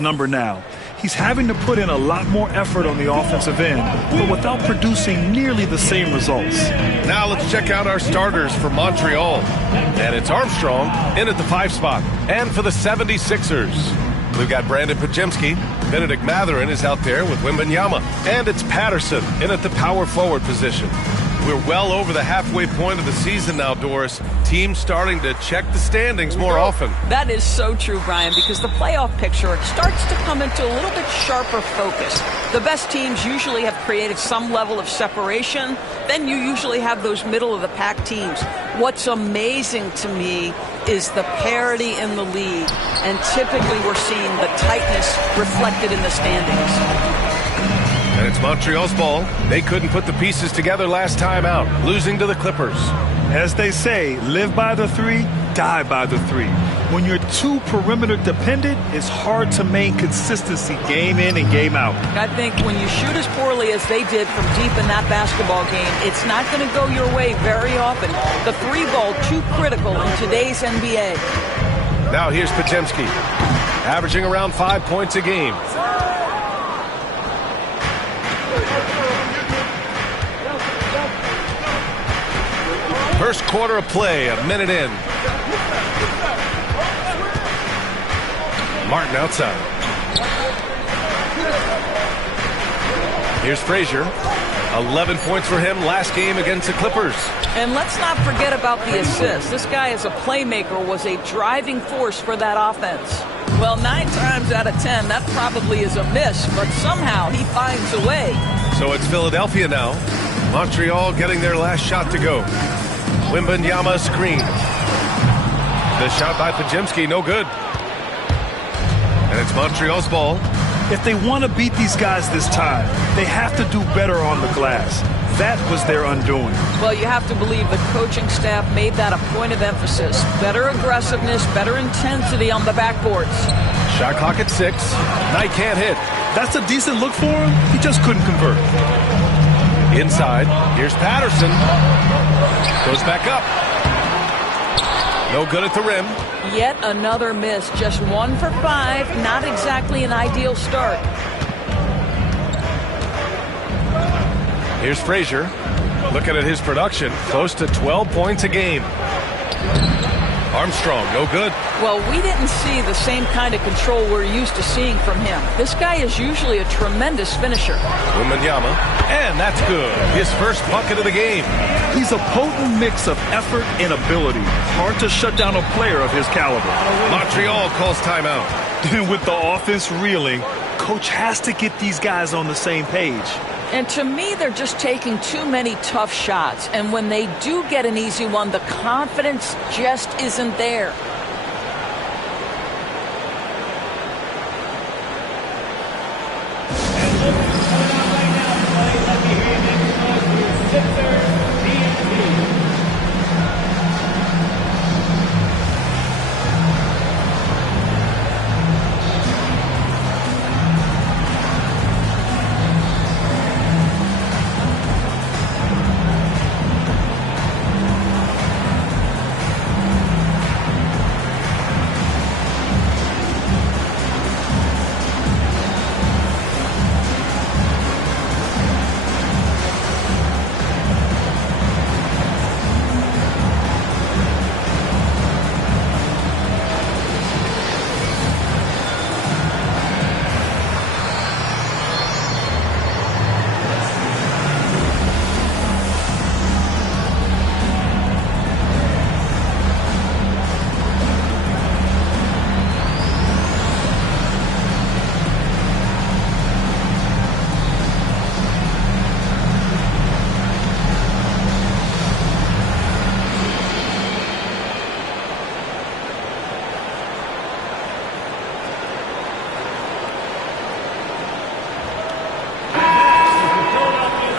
number now. He's having to put in a lot more effort on the offensive end, but without producing nearly the same results. Now let's check out our starters for Montreal. And it's Armstrong in at the 5 spot. And for the 76ers, we've got Brandon Pajemski. Benedict Mathurin is out there with Wembanyama. And it's Patterson in at the power forward position. We're well over the halfway point of the season now, Doris. Teams starting to check the standings more often. That is so true, Brian, because the playoff picture starts to come into a little bit sharper focus. The best teams usually have created some level of separation. Then you usually have those middle-of-the-pack teams. What's amazing to me is the parity in the league, and typically we're seeing the tightness reflected in the standings. And it's Montreal's ball. They couldn't put the pieces together last time out, losing to the Clippers. As they say, live by the 3, die by the 3. When you're too perimeter dependent, it's hard to maintain consistency game in and game out. I think when you shoot as poorly as they did from deep in that basketball game, it's not going to go your way very often. The 3 ball too critical in today's NBA. Now here's Pajemski, averaging around 5 points a game. First quarter of play, a minute in. Martin outside. Here's Frazier. 11 points for him last game against the Clippers. And let's not forget about the assist. This guy as a playmaker was a driving force for that offense. Well, 9 times out of 10, that probably is a miss, but somehow he finds a way. So it's Philadelphia now. Montreal getting their last shot to go. Wembanyama screen. The shot by Pajemski, no good. And it's Montreal's ball. If they want to beat these guys this time, they have to do better on the glass. That was their undoing. Well, you have to believe the coaching staff made that a point of emphasis. Better aggressiveness, better intensity on the backboards. Shot clock at 6. Knight can't hit. That's a decent look for him. He just couldn't convert. Inside, here's Patterson. Goes back up. No good at the rim. Yet another miss. Just 1 for 5. Not exactly an ideal start. Here's Frazier. Looking at his production, close to 12 points a game. Armstrong, no good. Well, we didn't see the same kind of control we're used to seeing from him. This guy is usually a tremendous finisher. Wembanyama, and that's good. His first bucket of the game. He's a potent mix of effort and ability. Hard to shut down a player of his caliber. Montreal calls timeout. And with the offense reeling, coach has to get these guys on the same page. And to me, they're just taking too many tough shots. And when they do get an easy one, the confidence just isn't there.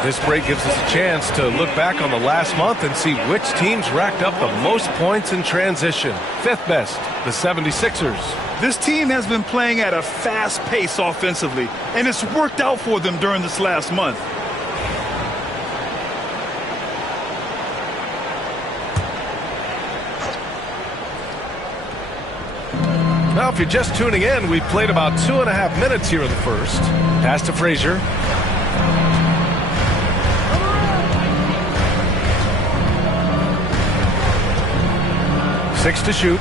This break gives us a chance to look back on the last month and see which teams racked up the most points in transition. 5th best, the 76ers. This team has been playing at a fast pace offensively, and it's worked out for them during this last month. Now if you're just tuning in, we've played about 2.5 minutes here in the first. Pass to Frazier. Six to shoot.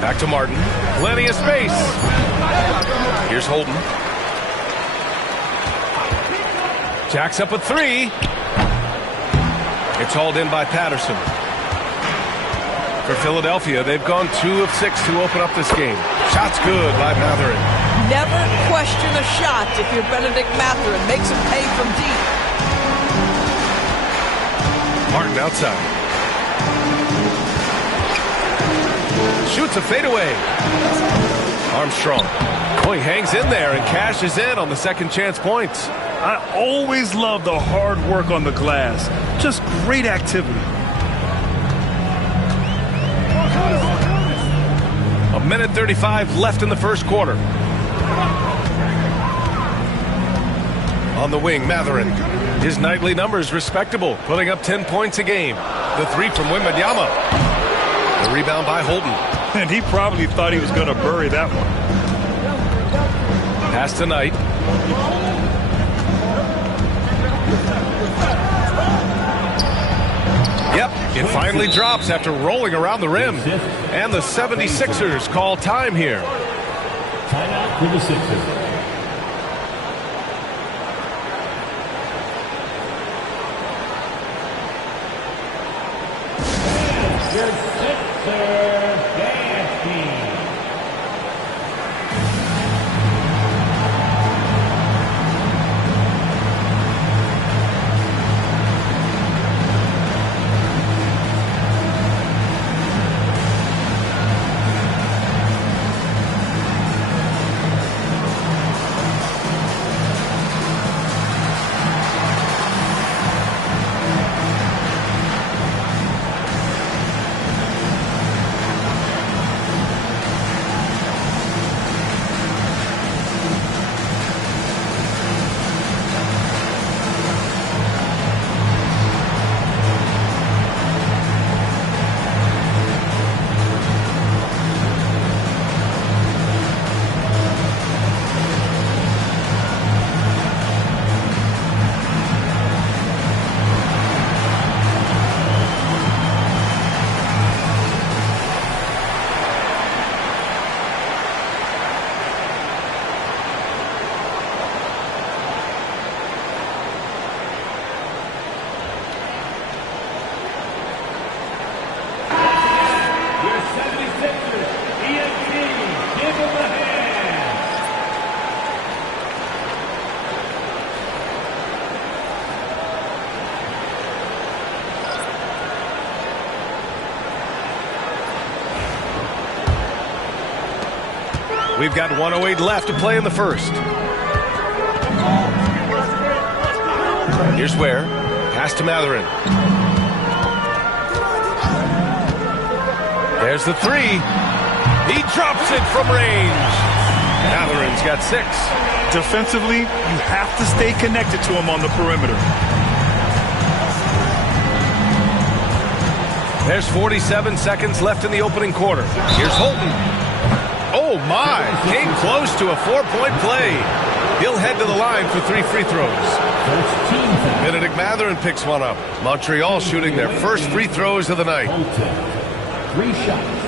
Back to Martin. Plenty of space. Here's Holden. Jacks up a three. It's hauled in by Patterson. For Philadelphia, they've gone 2 of 6 to open up this game. Shot's good by Matherin. Never question a shot if you're Benedict Matherin. Makes him pay from deep. Martin outside. Shoots a fadeaway. Armstrong. Oh, he hangs in there and cashes in on the second chance points. I always love the hard work on the glass. Just great activity. A minute 35 left in the first quarter. On the wing, Matherin. His nightly numbers respectable, putting up 10 points a game. The three from Wembanyama. The rebound by Holden. And he probably thought he was going to bury that one. Pass to Knight. Yep, it finally drops after rolling around the rim. And the 76ers call time here. Timeout for the Sixers. We've got 1:08 left to play in the first. Here's Ware. Pass to Matherin. There's the three. He drops it from range. Matherin's got 6. Defensively, you have to stay connected to him on the perimeter. There's 47 seconds left in the opening quarter. Here's Holden. Oh, my. Came close to a 4-point play. He'll head to the line for 3 free throws. Benedict Matherin picks one up. Montreal shooting their first free throws of the night. 3 shots.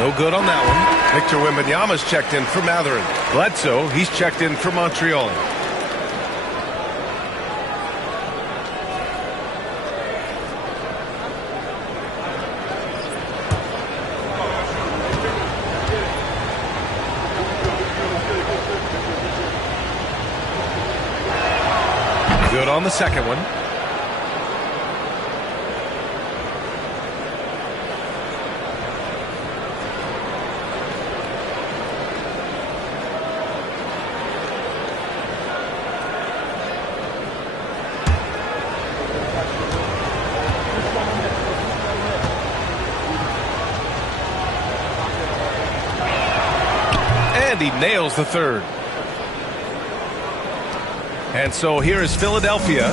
No good on that one. Victor Wembanyama's checked in for Matherin. Bledsoe, he's checked in for Montreal. Good on the second one. And he nails the third. And so here is Philadelphia.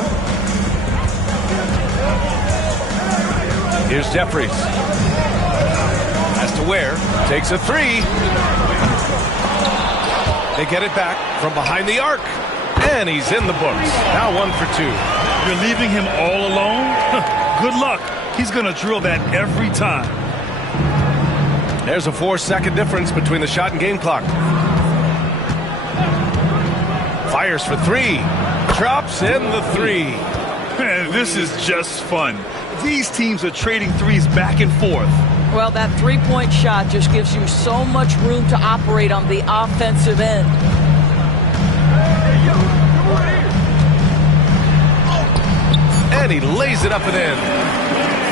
Here's Jeffries. Has to Ware. Takes a three. They get it back from behind the arc. And he's in the books. Now 1 for 2. You're leaving him all alone? Good luck. He's going to drill that every time. There's a 4-second difference between the shot and game clock. Fires for three. Drops in the three. Man, this is just fun. These teams are trading threes back and forth. Well, that three-point shot just gives you so much room to operate on the offensive end. And he lays it up and in.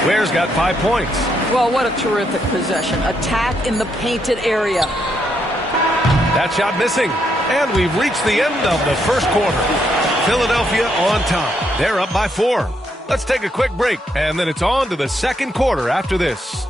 Ware's got 5 points. Well, what a terrific possession. Attack in the painted area. That shot missing. And we've reached the end of the first quarter. Philadelphia on top. They're up by 4. Let's take a quick break, and then it's on to the second quarter after this.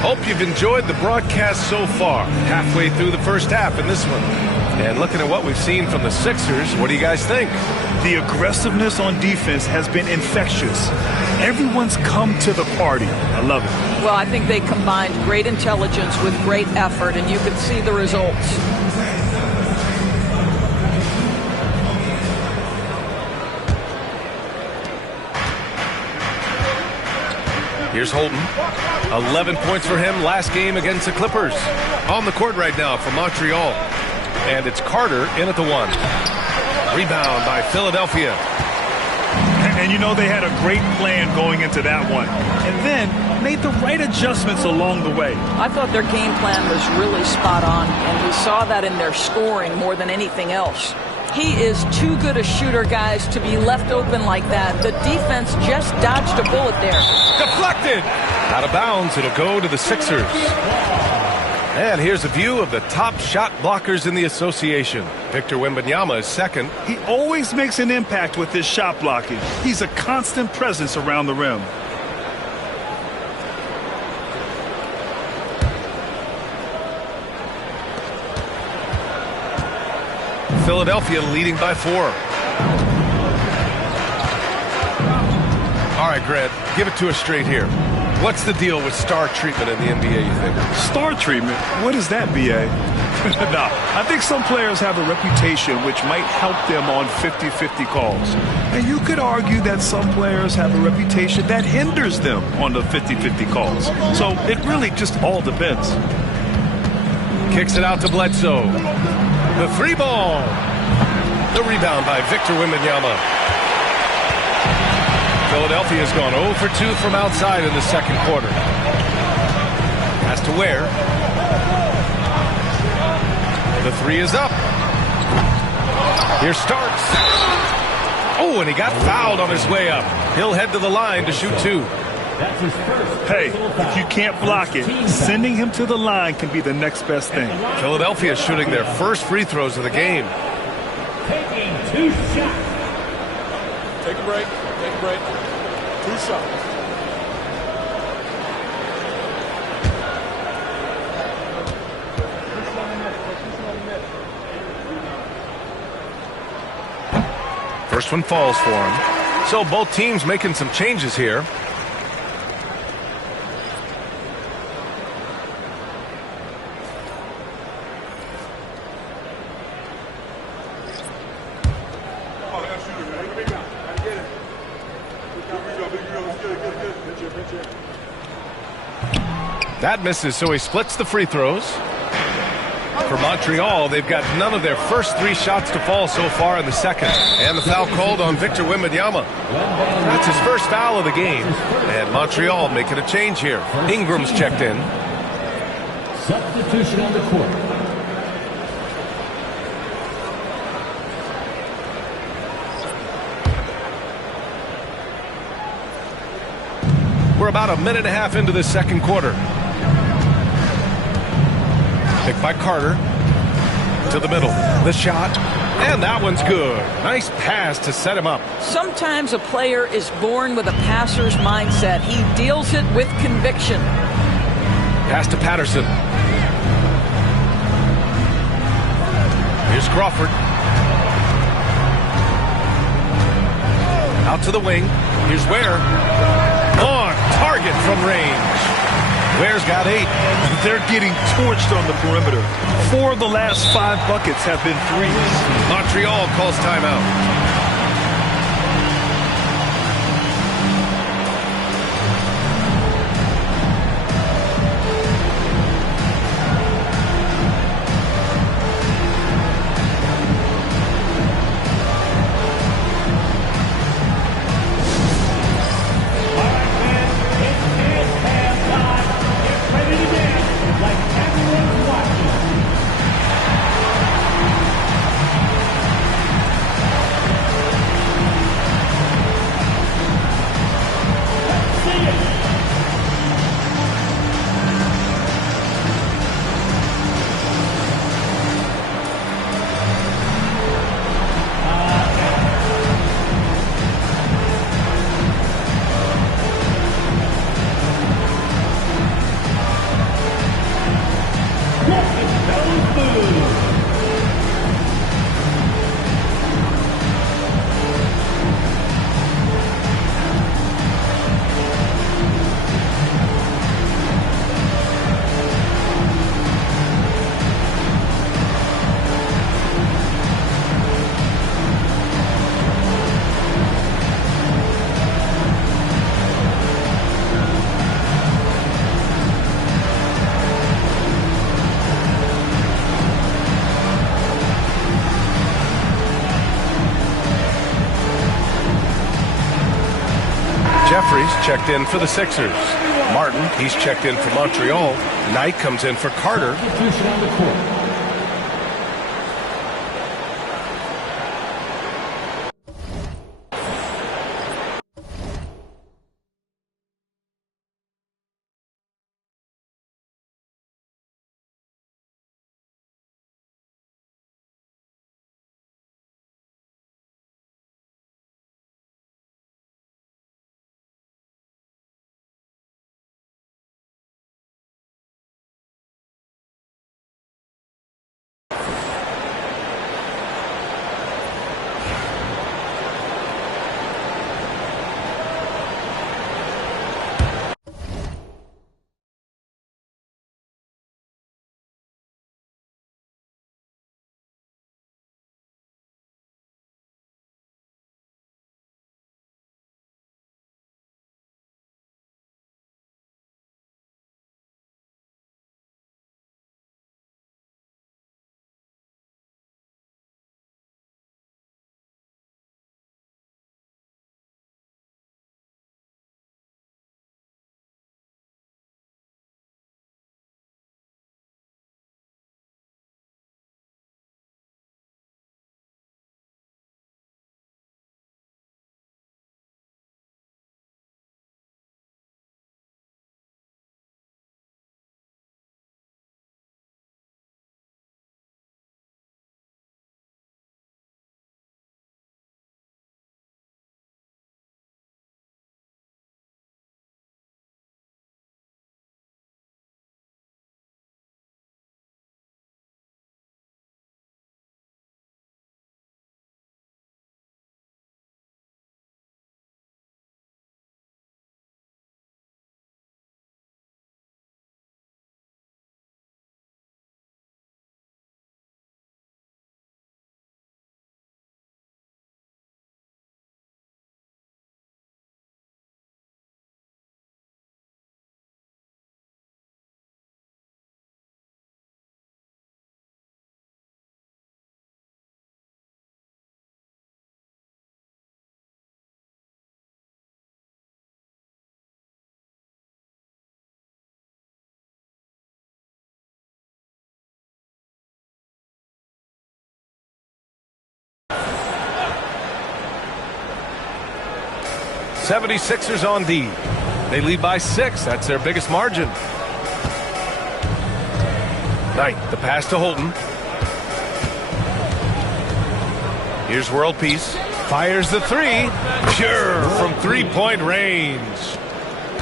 Hope you've enjoyed the broadcast so far. Halfway through the first half in this one. And looking at what we've seen from the Sixers, what do you guys think? The aggressiveness on defense has been infectious. Everyone's come to the party. I love it. Well, I think they combined great intelligence with great effort, and you can see the results. Here's Holton. 11 points for him last game against the Clippers. On the court right now for Montreal. And it's Carter in at the 1. Rebound by Philadelphia. And you know they had a great plan going into that one. And then made the right adjustments along the way. I thought their game plan was really spot on, and we saw that in their scoring more than anything else. He is too good a shooter, guys, to be left open like that. The defense just dodged a bullet there. Deflected! Out of bounds, it'll go to the Sixers. And here's a view of the top shot blockers in the association. Victor Wembanyama is second. He always makes an impact with his shot blocking. He's a constant presence around the rim. Philadelphia leading by 4. All right, Grant, give it to us straight here. What's the deal with star treatment in the NBA, you think? Star treatment? What is that, B.A.? Nah, I think some players have a reputation which might help them on 50-50 calls. And you could argue that some players have a reputation that hinders them on the 50-50 calls. So it really just all depends. Kicks it out to Bledsoe. The three ball. The rebound by Victor Wembanyama. Philadelphia's gone 0 for 2 from outside in the second quarter. Has to Ware. The three is up. Here Starks. Oh, and he got fouled on his way up. He'll head to the line to shoot 2. Hey, if you can't block it, sending him to the line can be the next best thing. Philadelphia shooting their first free throws of the game. Taking 2 shots. Take a break. Take a break. 2 shots. First one falls for him. So both teams making some changes here. That misses, so he splits the free throws. For Montreal, they've got none of their first 3 shots to fall so far in the second. And the foul called on Victor Wembanyama. That's his first foul of the game. And Montreal making a change here. Ingram's checked in. Substitution on the court. We're about a minute and a half into the second quarter. Picked by Carter. to the middle. The shot, and that one's good. Nice pass to set him up. Sometimes a player is born with a passer's mindset. He deals it with conviction. Pass to Patterson. Here's Crawford. Out to the wing. Here's Ware. On target from range. Ware's got 8. They're getting torched on the perimeter. 4 of the last 5 buckets have been threes. Montreal calls timeout. Jeffries checked in for the Sixers. Martin, he's checked in for Montreal. Knight comes in for Carter. '76ers on D. They lead by 6. That's their biggest margin. Knight, the pass to Holton. Here's World Peace. Fires the three. Pure from three-point range.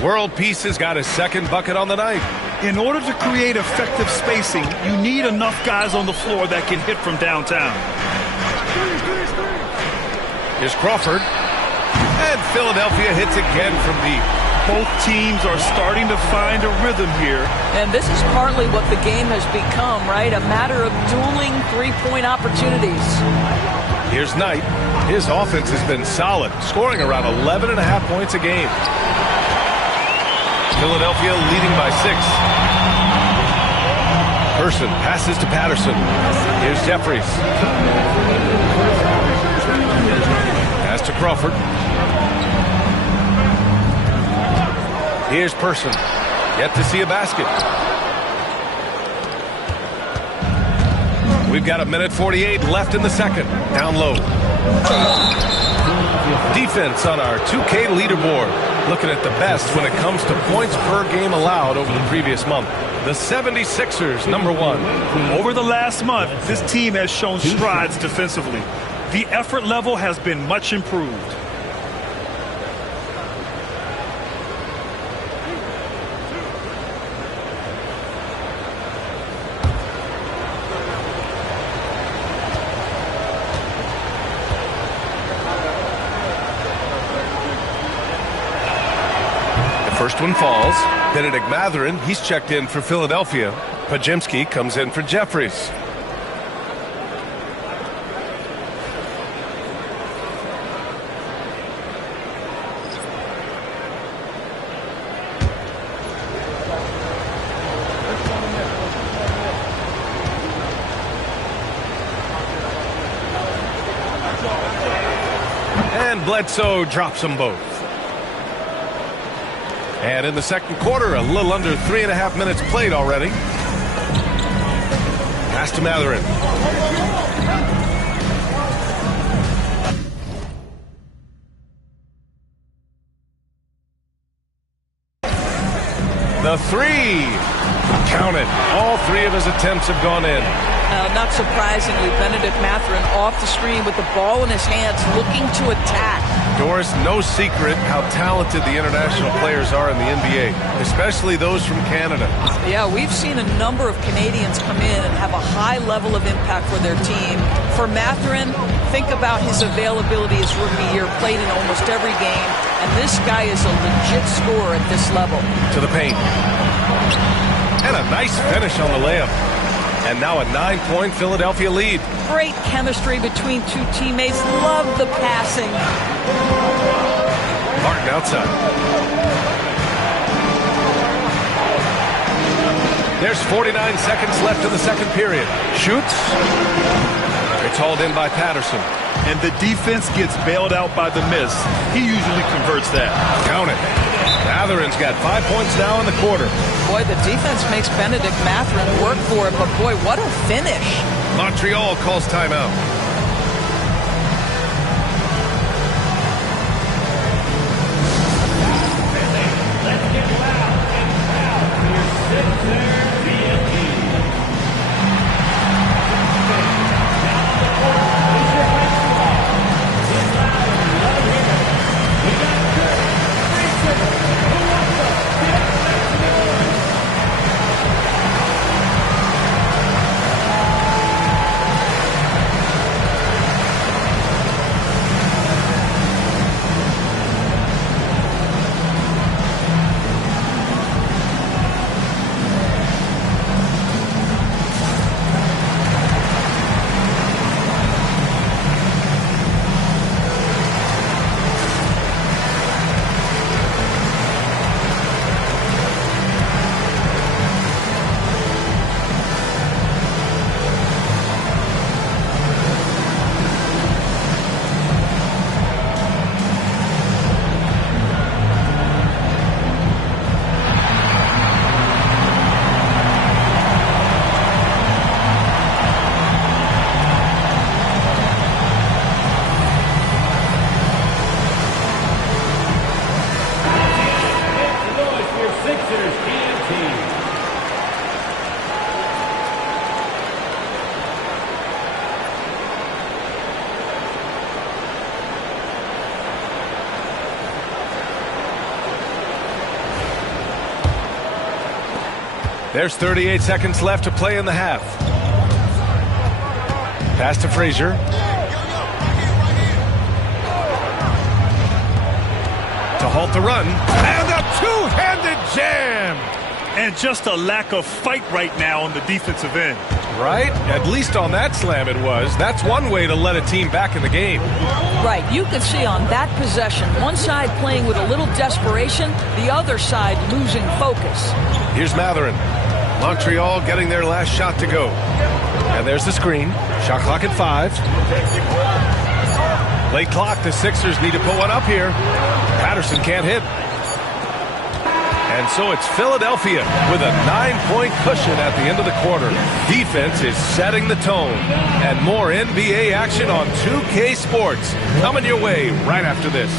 World Peace has got his second bucket on the night. In order to create effective spacing, you need enough guys on the floor that can hit from downtown. Here's Crawford. And Philadelphia hits again from deep. Both teams are starting to find a rhythm here. And this is partly what the game has become, right? A matter of dueling three-point opportunities. Here's Knight. His offense has been solid, scoring around 11.5 points a game. Philadelphia leading by 6. Person passes to Patterson. Here's Jeffries. Pass to Crawford. Here's Person. Yet to see a basket. We've got 1:48 left in the second. Down low. Defense on our 2K leaderboard. Looking at the best when it comes to points per game allowed over the previous month. The 76ers, number 1. Over the last month, this team has shown strides defensively. The effort level has been much improved. First one falls. Benedict Mathurin, he's checked in for Philadelphia. Pajemski comes in for Jeffries. And Bledsoe drops them both. And in the second quarter, a little under 3.5 minutes played already. Pass to Mathurin. The three. Count it. All 3 of his attempts have gone in. Not surprisingly, Benedict Mathurin off the screen with the ball in his hands, looking to attack. Doris, no secret how talented the international players are in the NBA, especially those from Canada. Yeah, we've seen a number of Canadians come in and have a high level of impact for their team. For Mathurin, think about his availability his rookie year, played in almost every game, and this guy is a legit scorer at this level. To the paint. And a nice finish on the layup. And now a 9-point Philadelphia lead. Great chemistry between 2 teammates. Love the passing. Martin outside. There's 49 seconds left in the second period. Shoots. It's hauled in by Patterson. And the defense gets bailed out by the miss. He usually converts that. Count it. Mathurin's got 5 points now in the quarter. Boy, the defense makes Benedict Mathurin work for it, but boy, what a finish. Montreal calls timeout. Let's get loud and proud for your Sixers BNP. Now on the court, it's your basketball. Get loud and let them hear it. We got good. 3-6. Who wants us? Get basketball. There's 38 seconds left to play in the half. Pass to Frazier. To halt the run. And a two-handed jam. And just a lack of fight right now on the defensive end. Right? At least on that slam it was. That's one way to let a team back in the game. Right. You can see on that possession, one side playing with a little desperation, the other side losing focus. Here's Matherin. Montreal getting their last shot to go. And there's the screen. Shot clock at 5. Late clock. The Sixers need to put one up here. Patterson can't hit. And so it's Philadelphia with a 9-point cushion at the end of the quarter. Defense is setting the tone. And more NBA action on 2K Sports coming your way right after this.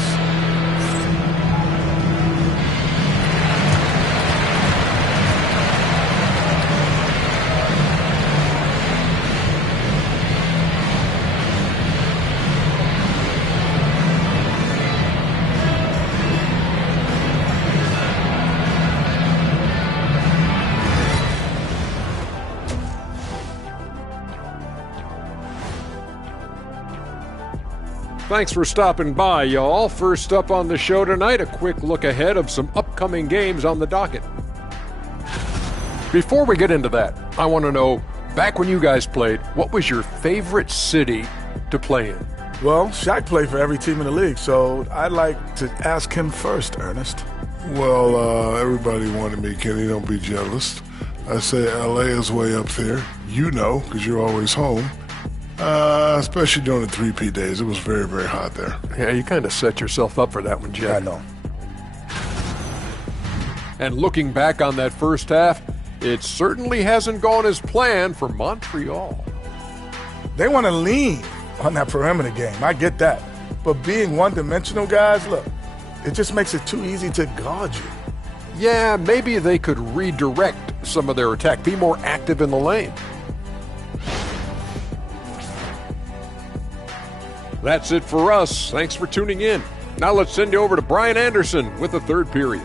Thanks for stopping by, y'all. First up on the show tonight, a quick look ahead of some upcoming games on the docket. Before we get into that, I want to know, back when you guys played, what was your favorite city to play in? Well, Shaq played for every team in the league, so I'd like to ask him first, Ernest. Well, everybody wanted me, Kenny. Don't be jealous. I say L.A. is way up there. You know, because you're always home. Especially during the 3P days. It was very, very hot there. Yeah, you kind of set yourself up for that one, Jeff. I know. And looking back on that first half, it certainly hasn't gone as planned for Montreal. They want to lean on that perimeter game. I get that. But being one-dimensional, guys, look, it just makes it too easy to guard you. Yeah, maybe they could redirect some of their attack, be more active in the lane. That's it for us. Thanks for tuning in. Now let's send you over to Brian Anderson with the third period.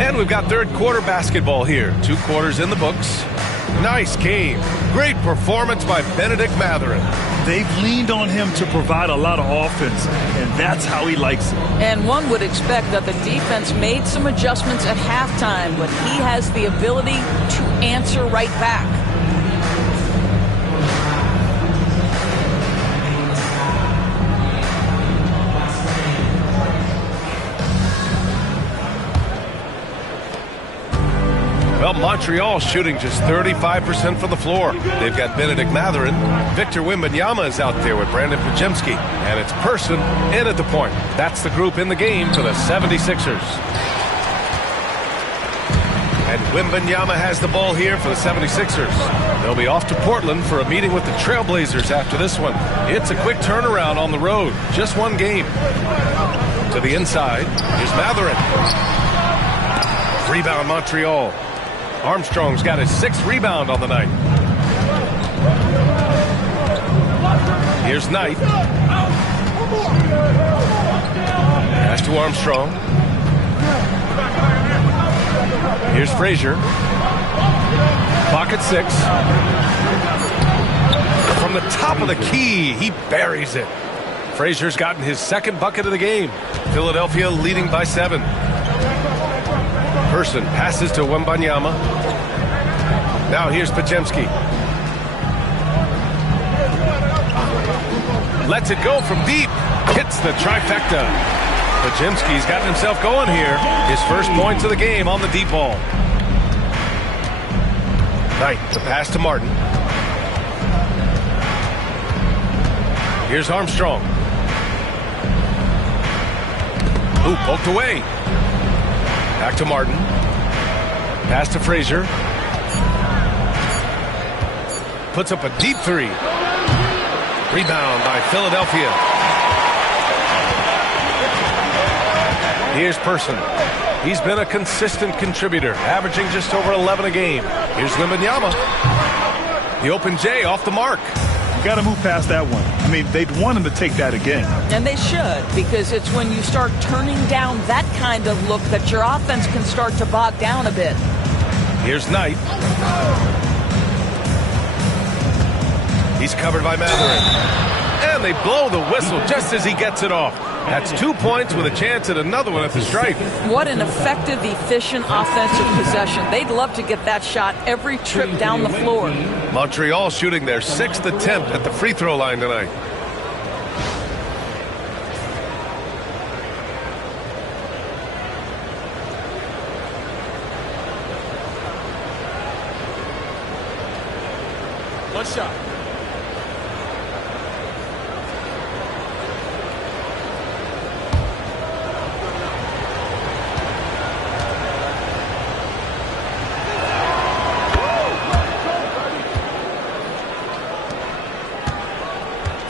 And we've got third quarter basketball here. 2 quarters in the books. Nice game. Great performance by Benedict Matherin. They've leaned on him to provide a lot of offense, and that's how he likes it. And one would expect that the defense made some adjustments at halftime, but he has the ability to answer right back. Well, Montreal shooting just 35% from the floor. They've got Benedict Matherin. Victor Wembanyama is out there with Brandon Pajemski. And it's Person in at the point. That's the group in the game for the 76ers. And Wembanyama has the ball here for the 76ers. They'll be off to Portland for a meeting with the Trailblazers after this one. It's a quick turnaround on the road. Just one game. To the inside. Here's Matherin. Rebound Montreal. Armstrong's got his 6th rebound on the night. Here's Knight. Pass to Armstrong. Here's Frazier. Clock at 6. From the top of the key, he buries it. Frazier's gotten his 2nd bucket of the game. Philadelphia leading by 7. Person passes to Wembanyama. Now here's Pajemski. Lets it go from deep. Hits the trifecta. Pajemski's gotten himself going here. His first points of the game on the deep ball. Knight, the pass to Martin. Here's Armstrong. Ooh, poked away. Back to Martin. Pass to Frazier. Puts up a deep 3. Rebound by Philadelphia. Here's Person. He's been a consistent contributor, averaging just over 11 a game. Here's Wembanyama. The open J off the mark. Got to move past that one. I mean, they'd want him to take that again. And they should, because it's when you start turning down that kind of look that your offense can start to bog down a bit. Here's Knight. He's covered by Matherin. And they blow the whistle just as he gets it off. That's 2 points with a chance at another one at the stripe. What an effective, efficient offensive possession. They'd love to get that shot every trip down the floor. Montreal shooting their 6th attempt at the free throw line tonight. One shot.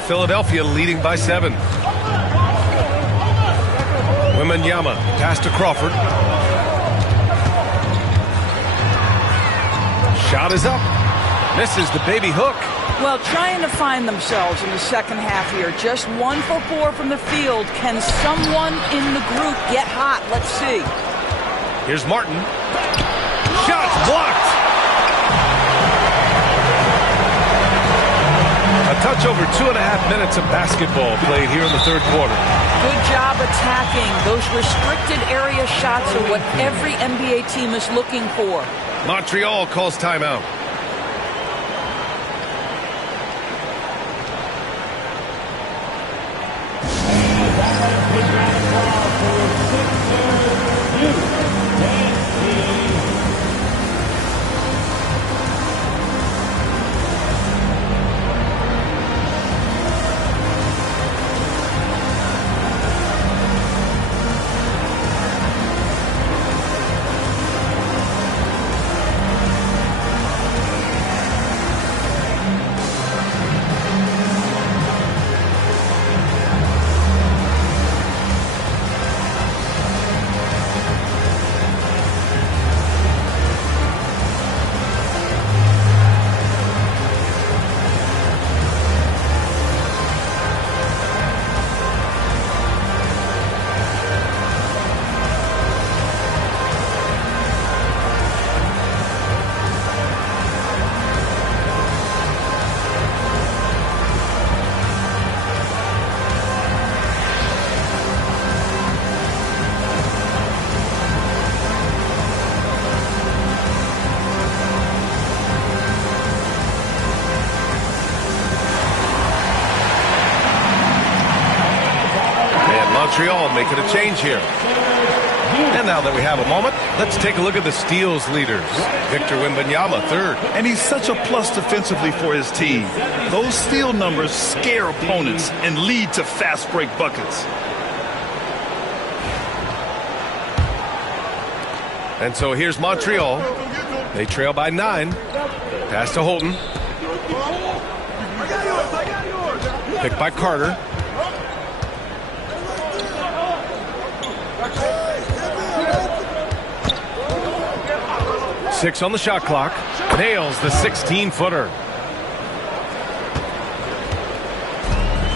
Philadelphia leading by 7. Wembanyama pass to Crawford. Shot is up. Misses the baby hook. Well, trying to find themselves in the second half here. Just 1 for 4 from the field. Can someone in the group get hot? Let's see. Here's Martin. Shots blocked. A touch over 2.5 minutes of basketball played here in the third quarter. Good job attacking. Those restricted area shots are what every NBA team is looking for. Montreal calls timeout. Montreal making a change here. And now that we have a moment, let's take a look at the steals leaders. Victor Wembanyama, 3rd. And he's such a plus defensively for his team. Those steal numbers scare opponents and lead to fast break buckets. And so here's Montreal. They trail by 9. Pass to Holton. Picked by Carter. Six on the shot clock. Nails the 16-footer.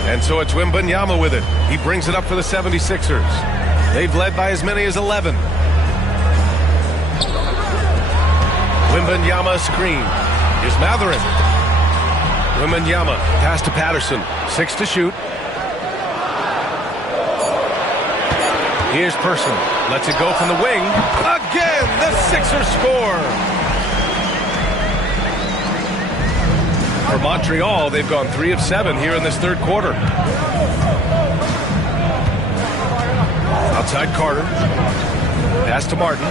And so it's Wembanyama with it. He brings it up for the 76ers. They've led by as many as 11. Wembanyama screen. Here's Matherin. Wembanyama pass to Patterson. 6 to shoot. Here's Person. Lets it go from the wing. Again, the Sixers score. For Montreal, they've gone 3 of 7 here in this third quarter. Outside Carter. Pass to Martin.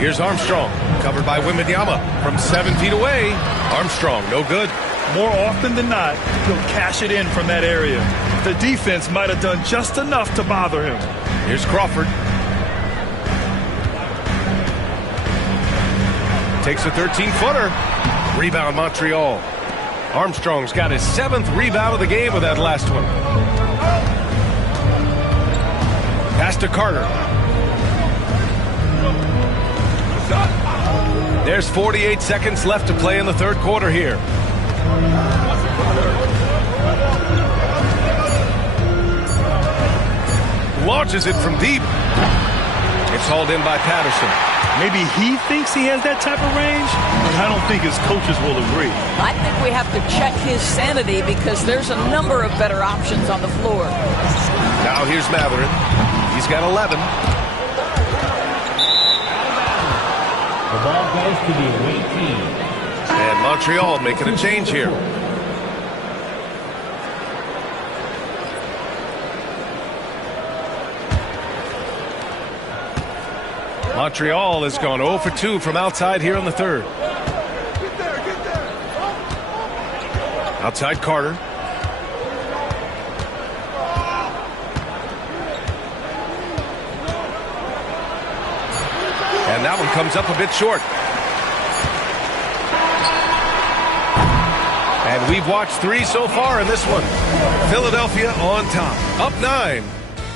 Here's Armstrong. Covered by Wembanyama from 7 feet away. Armstrong, no good. More often than not, he'll cash it in from that area. The defense might have done just enough to bother him. Here's Crawford. Takes a 13-footer. Rebound Montreal. Armstrong's got his 7th rebound of the game with that last one. Pass to Carter. There's 48 seconds left to play in the third quarter here. Launches it from deep. It's hauled in by Patterson. Maybe he thinks he has that type of range, but I don't think his coaches will agree. I think we have to check his sanity because there's a number of better options on the floor. Now here's Matherin. He's got 11. The ball goes to the away team. And Montreal making a change here. Montreal has gone 0 for 2 from outside here in the third. Outside Carter. And that one comes up a bit short. And we've watched 3 so far in this one. Philadelphia on top, up 9.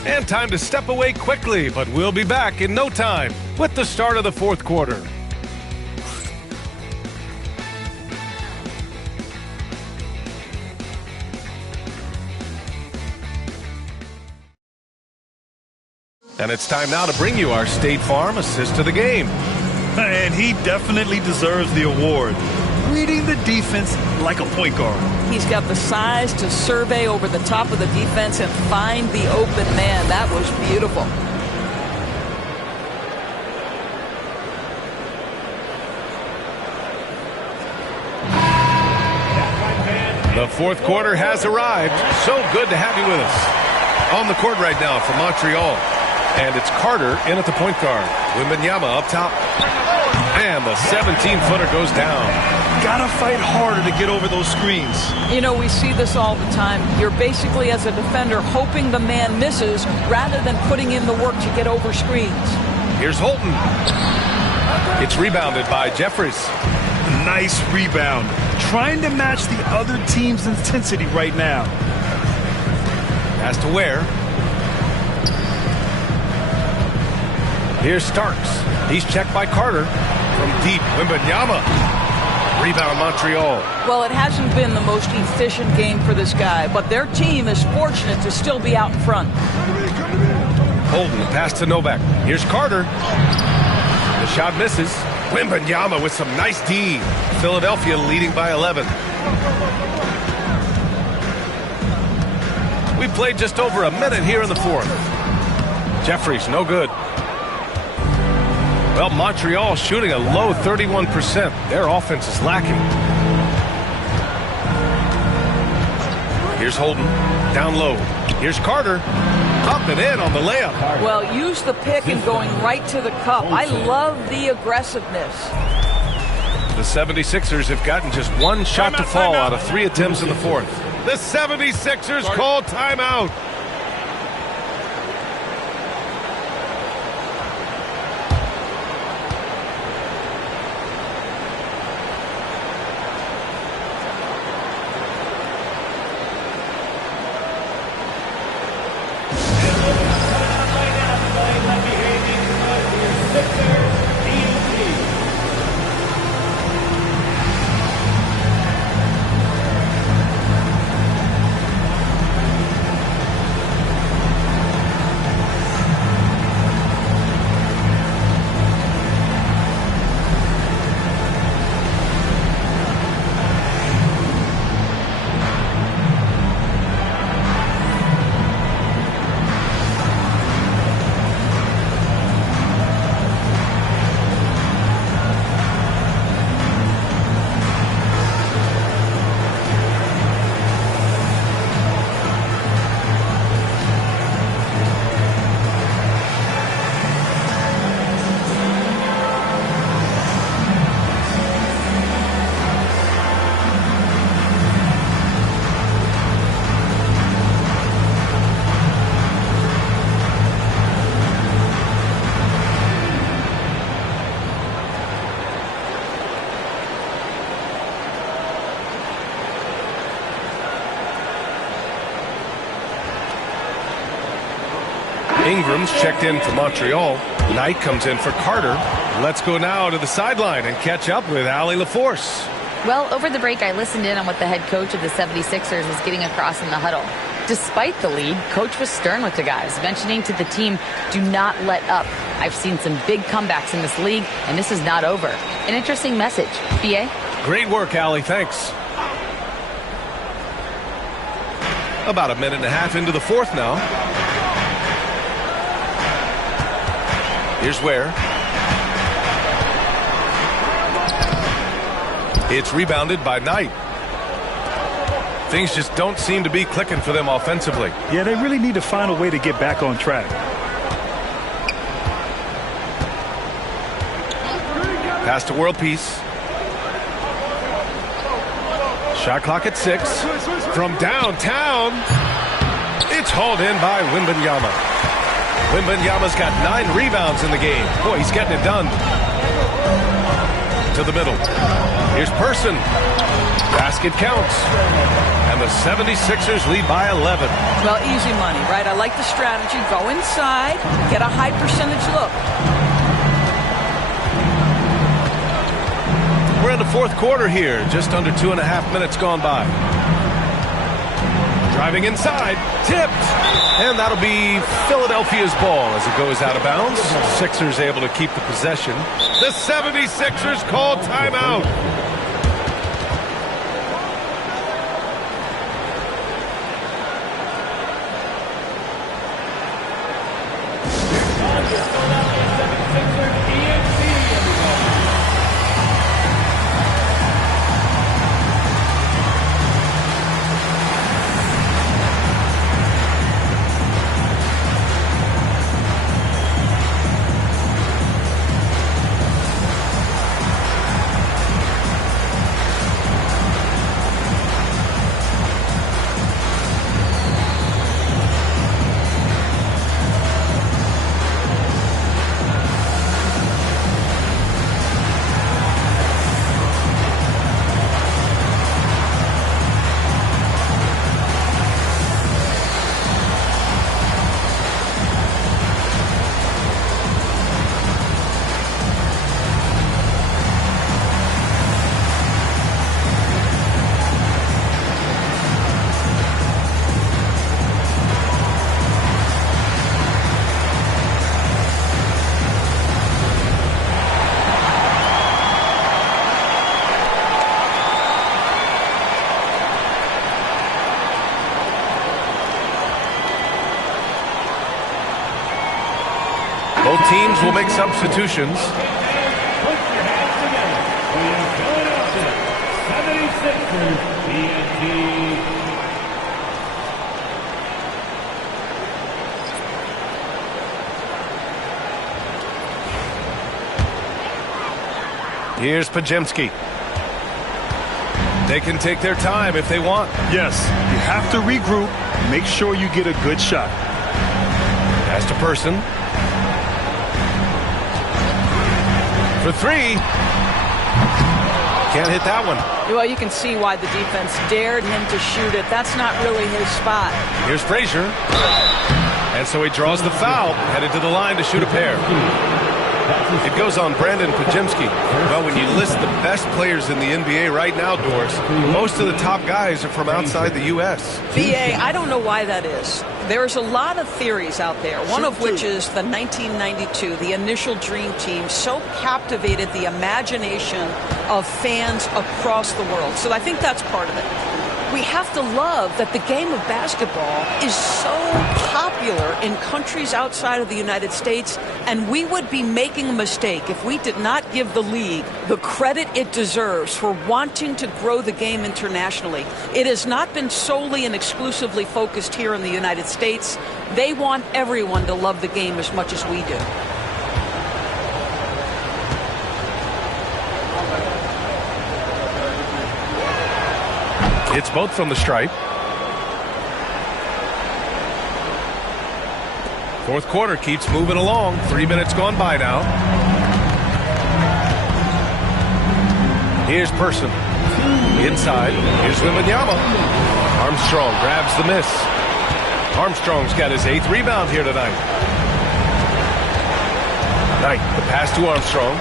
And time to step away quickly, but we'll be back in no time with the start of the fourth quarter. And it's time now to bring you our State Farm assist of the game. And he definitely deserves the award. Reading the defense like a point guard. He's got the size to survey over the top of the defense and find the open man. That was beautiful. The fourth quarter has arrived. So good to have you with us. On the court right now for Montreal. And it's Carter in at the point guard. Wembanyama up top. And the 17-footer goes down. Gotta fight harder to get over those screens. You know, we see this all the time. You're basically, as a defender, hoping the man misses rather than putting in the work to get over screens. Here's Holton. It's rebounded by Jeffries. Nice rebound. Trying to match the other team's intensity right now. Has to Ware. Here's Starks. He's checked by Carter. From deep, Wembanyama. Rebound Montreal. Well, it hasn't been the most efficient game for this guy, but their team is fortunate to still be out in front. Holden, the pass to Novak. Here's Carter. The shot misses. Wembanyama with some nice D. Philadelphia leading by 11. We played just over a minute here in the fourth. Jeffries, no good. Well, Montreal shooting a low 31%. Their offense is lacking. Here's Holden, down low. Here's Carter, up and in on the layup. Well, use the pick and going right to the cup. I love the aggressiveness. The 76ers have gotten just one shot to fall out of 3 attempts in the fourth. The 76ers call timeout. Ingram's checked in for Montreal. Knight comes in for Carter. Let's go now to the sideline and catch up with Allie LaForce. Well, over the break, I listened in on what the head coach of the 76ers was getting across in the huddle. Despite the lead, coach was stern with the guys, mentioning to the team, do not let up. I've seen some big comebacks in this league, and this is not over. An interesting message. B.A.? Great work, Allie. Thanks. About a minute and a half into the fourth now. Here's Ware. It's rebounded by Knight. Things just don't seem to be clicking for them offensively. Yeah, they really need to find a way to get back on track. Pass to World Peace. Shot clock at 6. From downtown, it's hauled in by Wembanyama. Wembanyama's got 9 rebounds in the game. Boy, he's getting it done. To the middle. Here's Person. Basket counts. And the 76ers lead by 11. Well, easy money, right? I like the strategy. Go inside, get a high percentage look. We're in the fourth quarter here. Just under 2.5 minutes gone by. Driving inside. Tipped. And that'll be Philadelphia's ball as it goes out of bounds. Sixers able to keep the possession. The 76ers call timeout. Both teams will make substitutions. Put your hands together. We are going up to 76ers TNT. Here's Pajemski. They can take their time if they want. Yes, you have to regroup. Make sure you get a good shot. Pass to Person. For 3. Can't hit that one. Well, you can see why the defense dared him to shoot it. That's not really his spot. Here's Frazier. And so he draws the foul, headed to the line to shoot a pair. It goes on Brandon Pajemski. Well, when you list the best players in the NBA right now, Doris, most of the top guys are from outside the U.S. B.A., I don't know why that is. There's a lot of theories out there, one of which is the 1992, the initial Dream Team, so captivated the imagination of fans across the world. So I think that's part of it. We have to love that the game of basketball is so popular in countries outside of the United States, and we would be making a mistake if we did not give the league the credit it deserves for wanting to grow the game internationally. It has not been solely and exclusively focused here in the United States. They want everyone to love the game as much as we do. It's both from the stripe. Fourth quarter keeps moving along. 3 minutes gone by now. Here's Person. Inside. Here's Wembanyama. Armstrong grabs the miss. Armstrong's got his 8th rebound here tonight. Knight, the pass to Armstrong.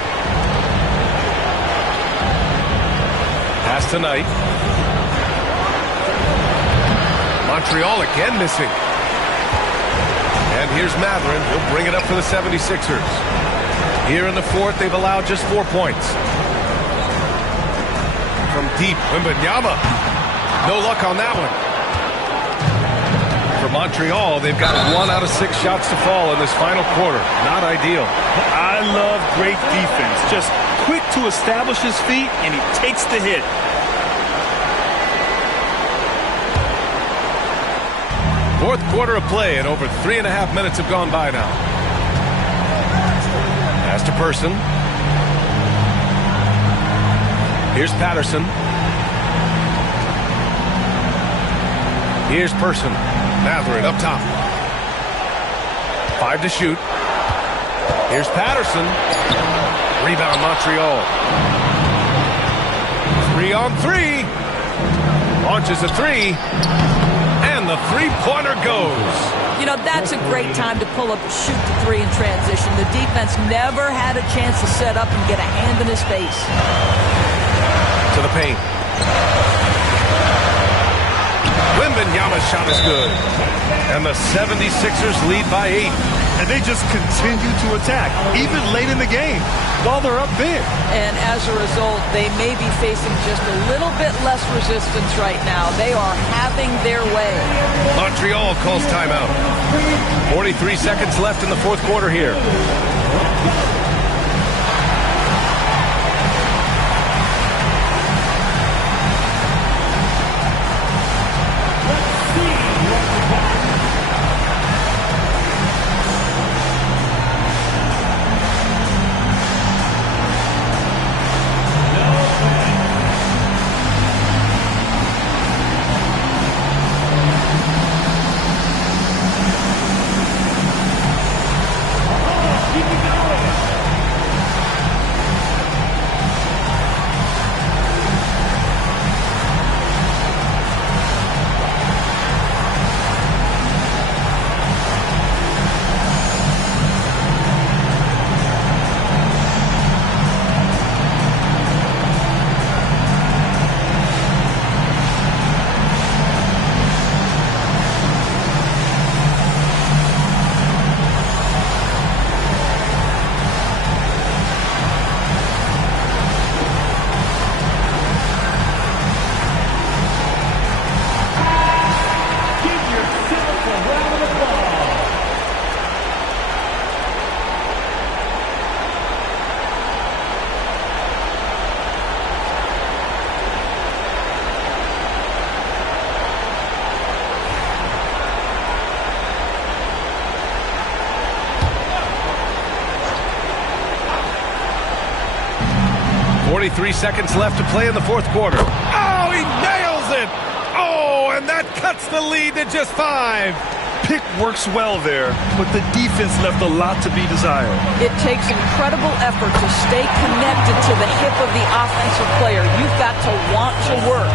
Pass to Knight. Montreal again missing. And here's Matherin. He'll bring it up for the 76ers. Here in the fourth, they've allowed just 4 points. From deep, Wembanyama. No luck on that one. For Montreal, they've got 1 out of 6 shots to fall in this final quarter. Not ideal. I love great defense. Just quick to establish his feet, and he takes the hit. Fourth quarter of play, and over 3.5 minutes have gone by now. Pass to Person. Here's Patterson. Here's Person. Matherin up top. 5 to shoot. Here's Patterson. Rebound Montreal. 3 on 3. Launches a 3. And the three-pointer goes. You know, that's a great time to pull up, shoot the 3 in transition. The defense never had a chance to set up and get a hand in his face. To the paint. Wembanyama's shot is good. And the 76ers lead by 8. And they just continue to attack, even late in the game, while they're up big. And as a result, they may be facing just a little bit less resistance right now. They are having their way. Montreal calls timeout. 43 seconds left in the fourth quarter here. Three seconds left to play in the fourth quarter. Oh, he nails it! Oh, and that cuts the lead to just 5. Pick works well there, but the defense left a lot to be desired. It takes incredible effort to stay connected to the hip of the offensive player. You've got to want to work.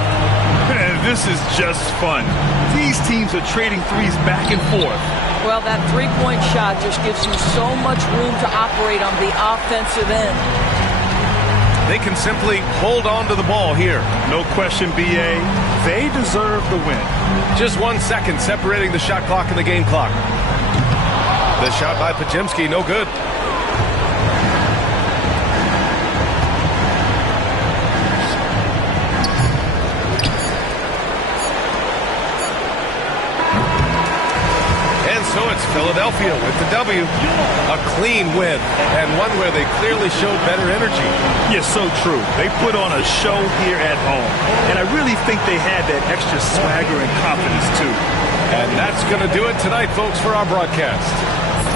Man, this is just fun. These teams are trading threes back and forth. Well, that three-point shot just gives you so much room to operate on the offensive end. They can simply hold on to the ball here. No question, B.A. They deserve the win. Just 1 second separating the shot clock and the game clock. The shot by Podziemski, no good. So it's Philadelphia with the W. A clean win, and one where they clearly showed better energy. Yes, so true. They put on a show here at home, and I really think they had that extra swagger and confidence, too. And that's going to do it tonight, folks, for our broadcast.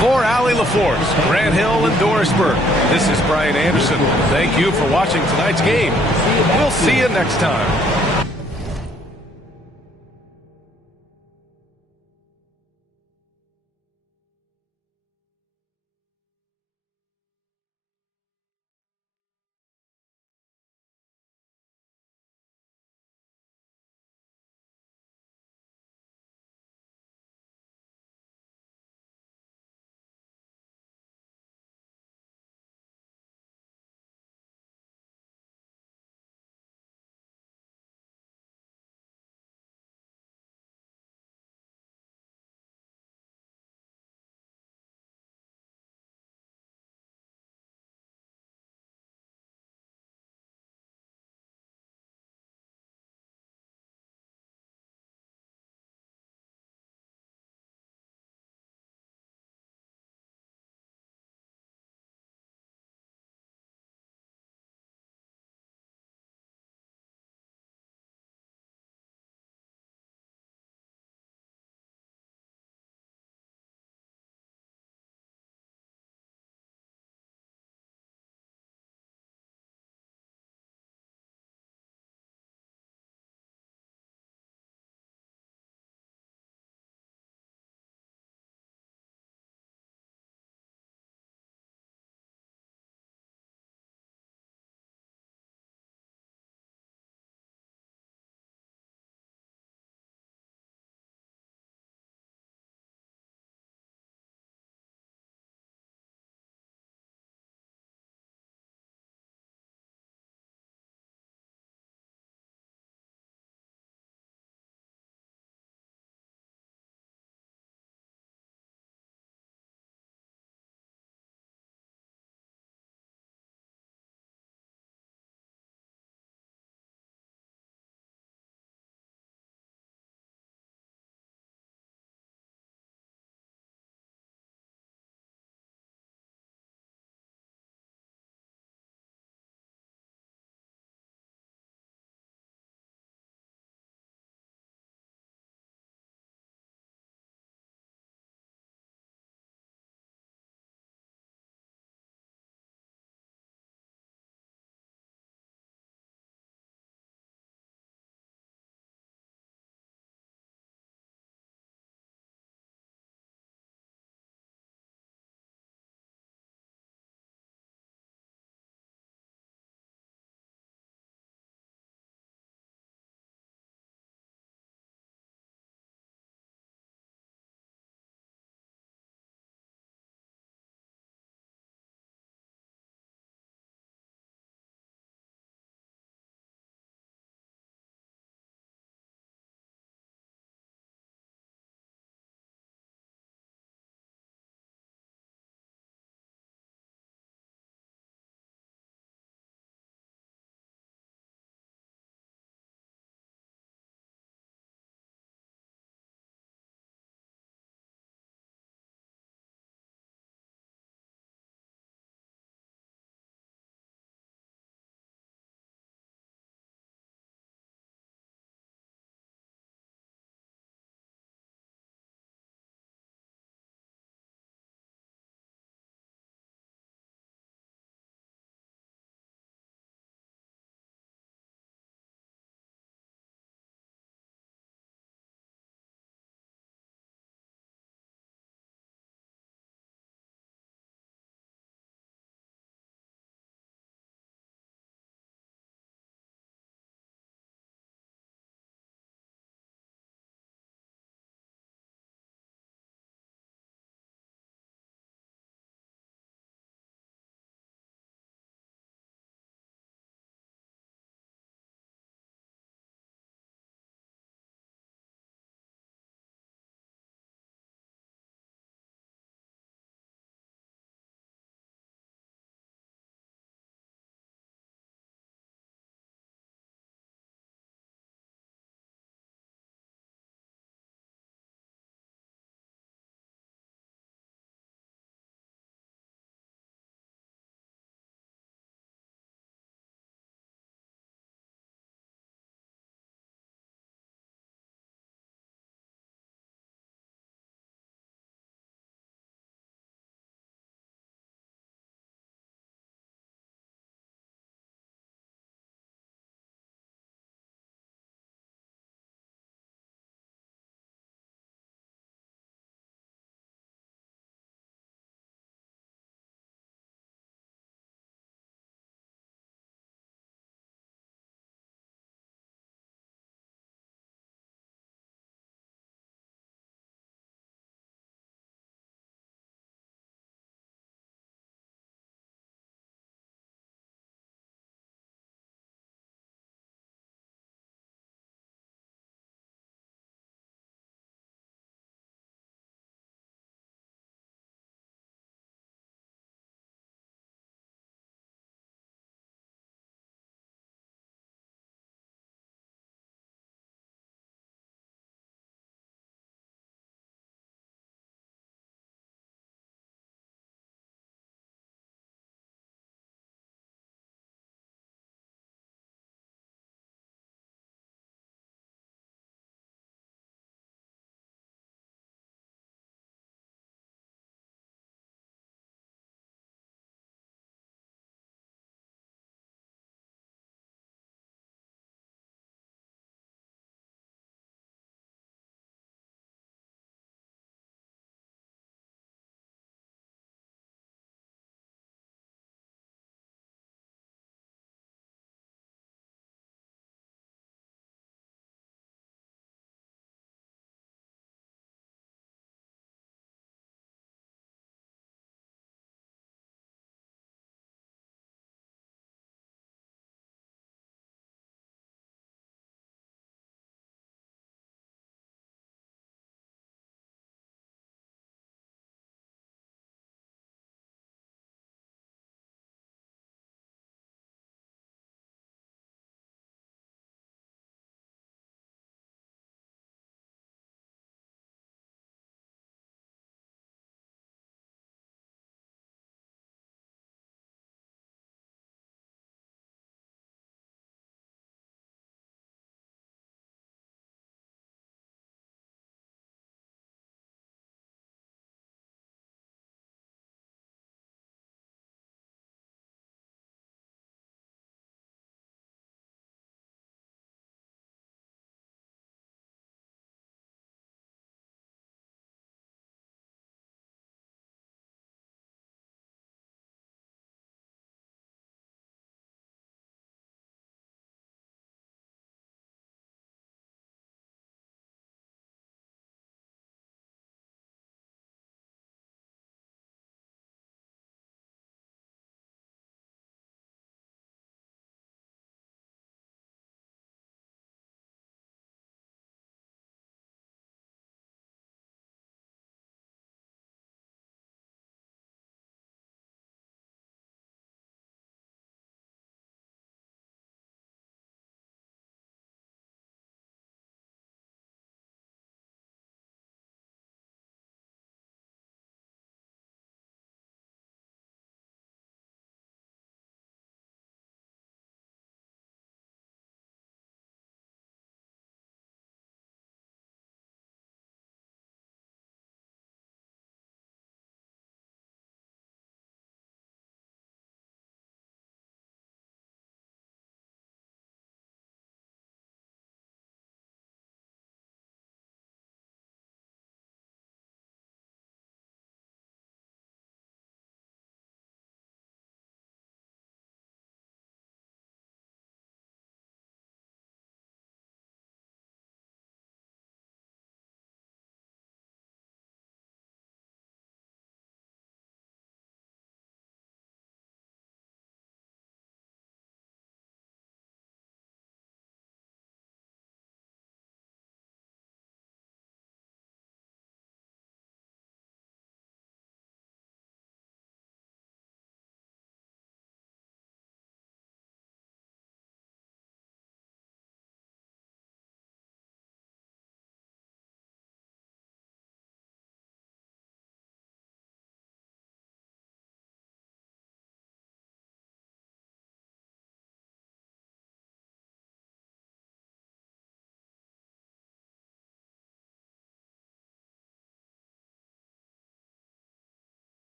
For Allie LaForce, Grant Hill, and Dorisburg, this is Brian Anderson. Thank you for watching tonight's game. We'll see you next time.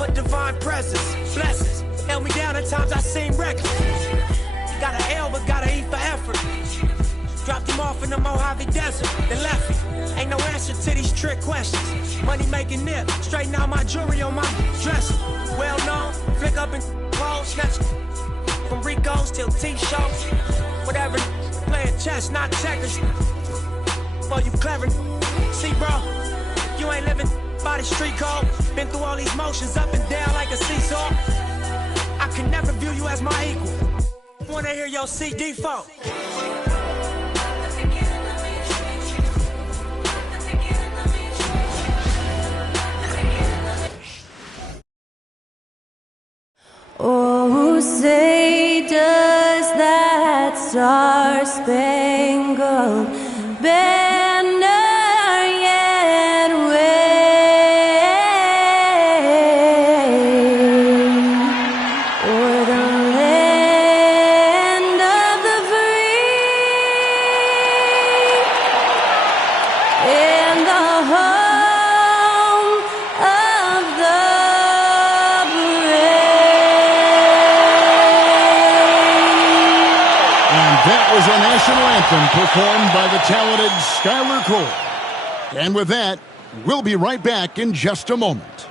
of a divine presence. Blessings held me down at times I seem reckless. Got an L, but gotta eat for effort. Dropped him off in the Mojave Desert, then left him. Ain't no answer to these trick questions. Money making nip, straighten out my jewelry on my dresser. Well known, flick up and clothes, snatch from Ricos till T-shows. Whatever, playing chess, not checkers. Boy, you clever. See, bro, you ain't living by the street code. Been through all these motions up and down like a seesaw. I can never view you as my equal. Wanna hear your CD folk. Oh, say does that star-spangled banner yet wave o'er the land of the free and the home of the That was a national anthem performed by the talented Skylar Cole. And with that, we'll be right back in just a moment.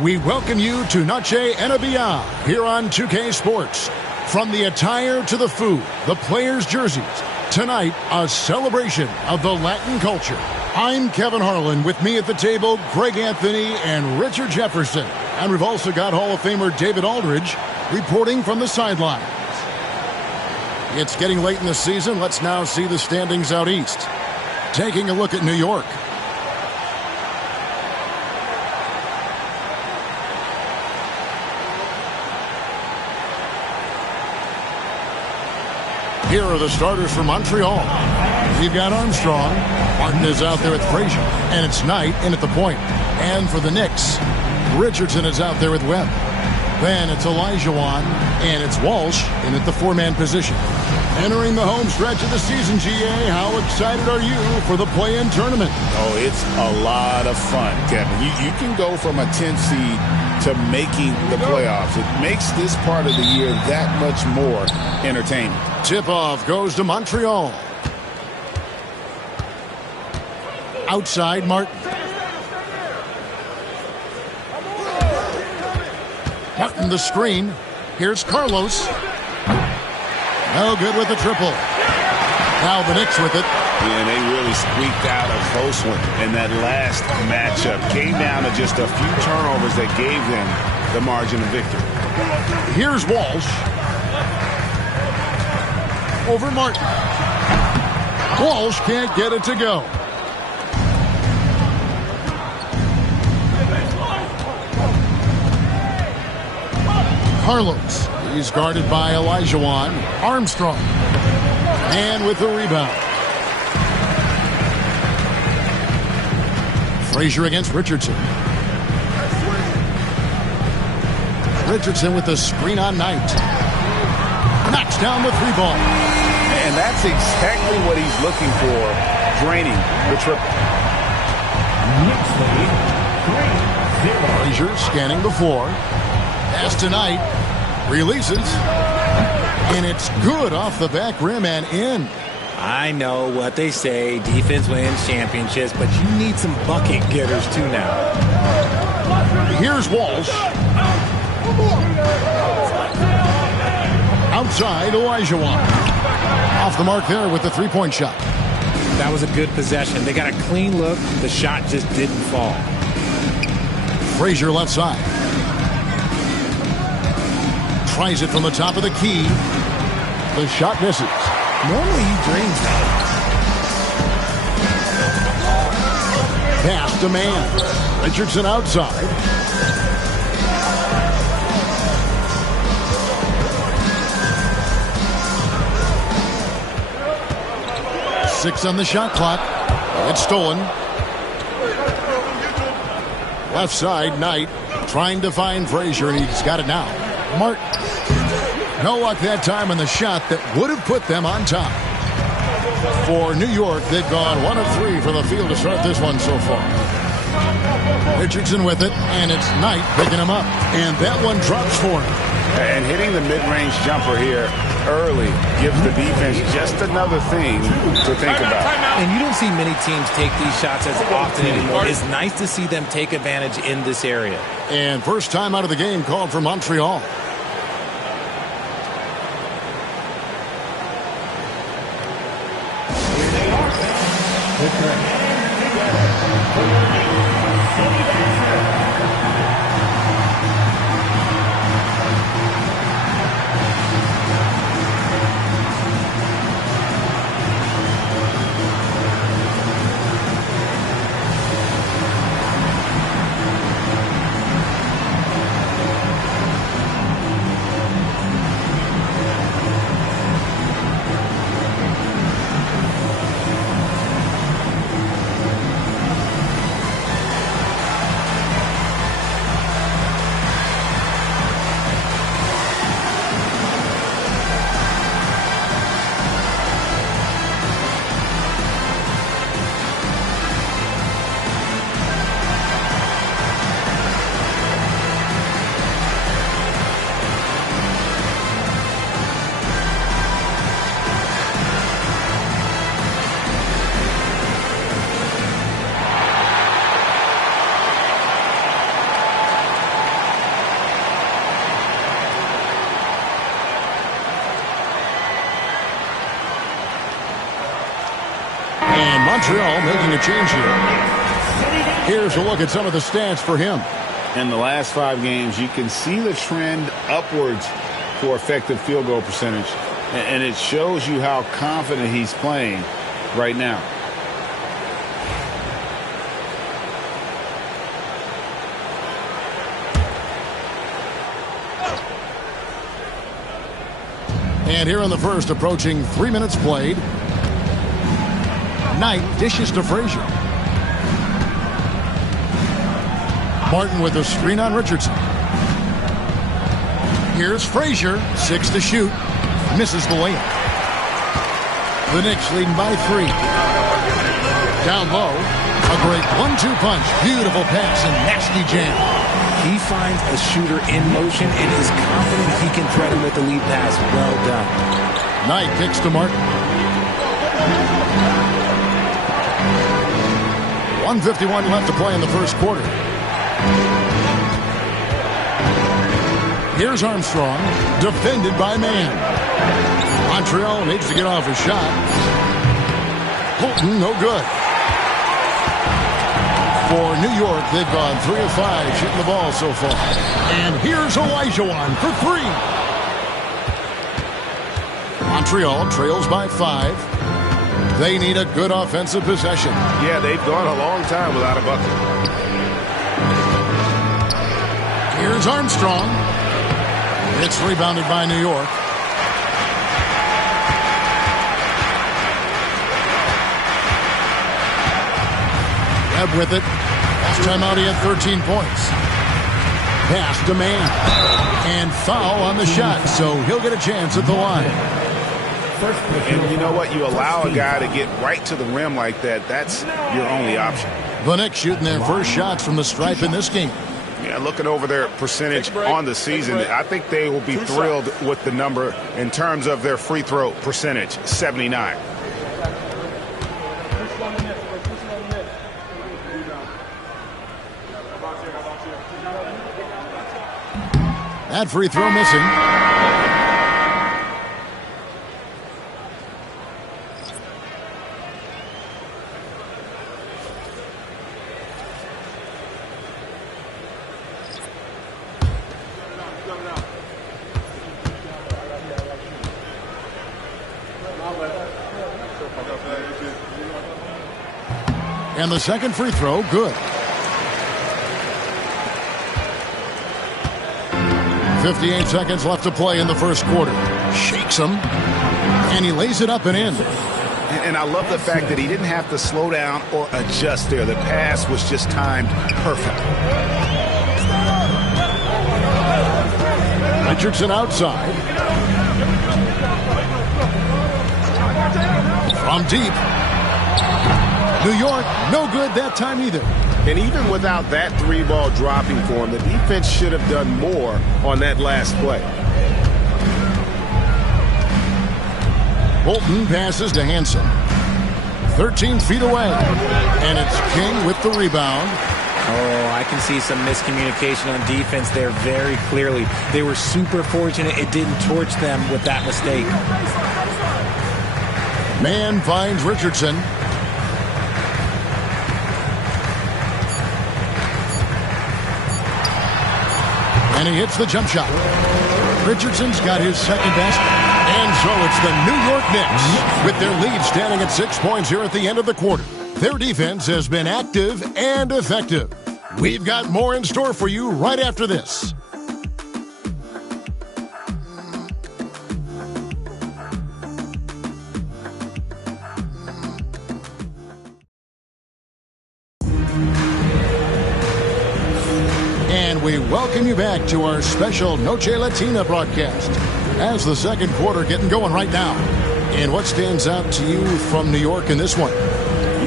We welcome you to Noche NBA here on 2K Sports. From the attire to the food, the players' jerseys, tonight a celebration of the Latin culture. I'm Kevin Harlan. With me at the table, Greg Anthony and Richard Jefferson. And we've also got Hall of Famer David Aldridge reporting from the sidelines. It's getting late in the season. Let's now see the standings out east. Taking a look at New York. Here are the starters for Montreal. We've got Armstrong. Martin is out there with Frazier. And it's Knight in at the point. And for the Knicks, Richardson is out there with Webb. Then it's Olajuwon. And it's Walsh in at the four-man position. Entering the home stretch of the season, GA, how excited are you for the play-in tournament? Oh, it's a lot of fun, Kevin. You can go from a 10th seed to making the playoffs. It makes this part of the year that much more entertaining. Tip-off goes to Montreal. Outside, Martin. Martin the screen. Here's Carlos. No good with the triple. Now the Knicks with it. Yeah, they really squeaked out a close one in that last matchup. Came down to just a few turnovers that gave them the margin of victory. Here's Walsh. Over Martin. Walsh can't get it to go. Carlos. He's guarded by Olajuwon. Armstrong. And with the rebound. Frazier against Richardson. Richardson with the screen on Knight. Knocks down the three ball. And that's exactly what he's looking for, draining the triple. Frazier scanning the floor. Pass to Knight. Releases. And it's good off the back rim and in. I know what they say, defense wins championships, but you need some bucket getters too now. Here's Walsh. Outside, Olajuwon. Off the mark there with the three-point shot. That was a good possession. They got a clean look. The shot just didn't fall. Frazier left side. Tries it from the top of the key. The shot misses. Normally he dreams that. Pass to man. Richardson outside. Six on the shot clock. It's stolen. Left side, Knight trying to find Frazier, and he's got it now. Martin. No luck that time on the shot that would have put them on top. For New York, they've gone 1 of 3 from the field to start this one so far. Richardson with it, and it's Knight picking him up. And that one drops for him. And hitting the mid-range jumper here early gives the defense just another thing to think about. And you don't see many teams take these shots as often anymore. It's nice to see them take advantage in this area. And first time out of the game called for Montreal. Montreal making a change here. Here's a look at some of the stats for him. In the last 5 games, you can see the trend upwards for effective field goal percentage. And it shows you how confident he's playing right now. And here in the first, approaching 3 minutes played. Knight dishes to Frazier. Martin with a screen on Richardson. Here's Frazier, 6 to shoot. Misses the layup. The Knicks leading by 3. Down low, a great 1-2 punch. Beautiful pass and nasty jam. He finds a shooter in motion and is confident he can threaten with the lead pass. Well done. Knight kicks to Martin. 1:51 left to play in the first quarter. Here's Armstrong, defended by Mann. Montreal needs to get off a shot. Holton, no good. For New York, they've gone 3 of 5 shooting the ball so far. And here's Olajuwon for 3. Montreal trails by 5. They need a good offensive possession. Yeah, they've gone a long time without a bucket. Here's Armstrong. It's rebounded by New York. Webb with it. Last time out he had 13 points. Pass to Mann. And foul on the shot, so he'll get a chance at the line. And you know what? You allow a guy to get right to the rim like that. That's your only option. The Knicks shooting their first shots from the stripe in this game. Yeah, looking over their percentage on the season, I think they will be thrilled with the number in terms of their free throw percentage, 79. That free throw missing. And the second free throw, good. 58 seconds left to play in the first quarter. Shakes him, and he lays it up and in. And I love the fact that he didn't have to slow down or adjust there. The pass was just timed perfect. Richardson outside. From deep. New York, no good that time either. And even without that 3-ball dropping for him, the defense should have done more on that last play. Bolton passes to Hansen. 13 feet away. And it's King with the rebound. Oh, I can see some miscommunication on defense there very clearly. They were super fortunate it didn't torch them with that mistake. Man finds Richardson. And he hits the jump shot. Richardson's got his second best. And so it's the New York Knicks with their lead standing at 6 points here at the end of the quarter. Their defense has been active and effective. We've got more in store for you right after this. And we welcome you back to our special Noche Latina broadcast. As the second quarter getting going right now. And what stands out to you from New York in this one?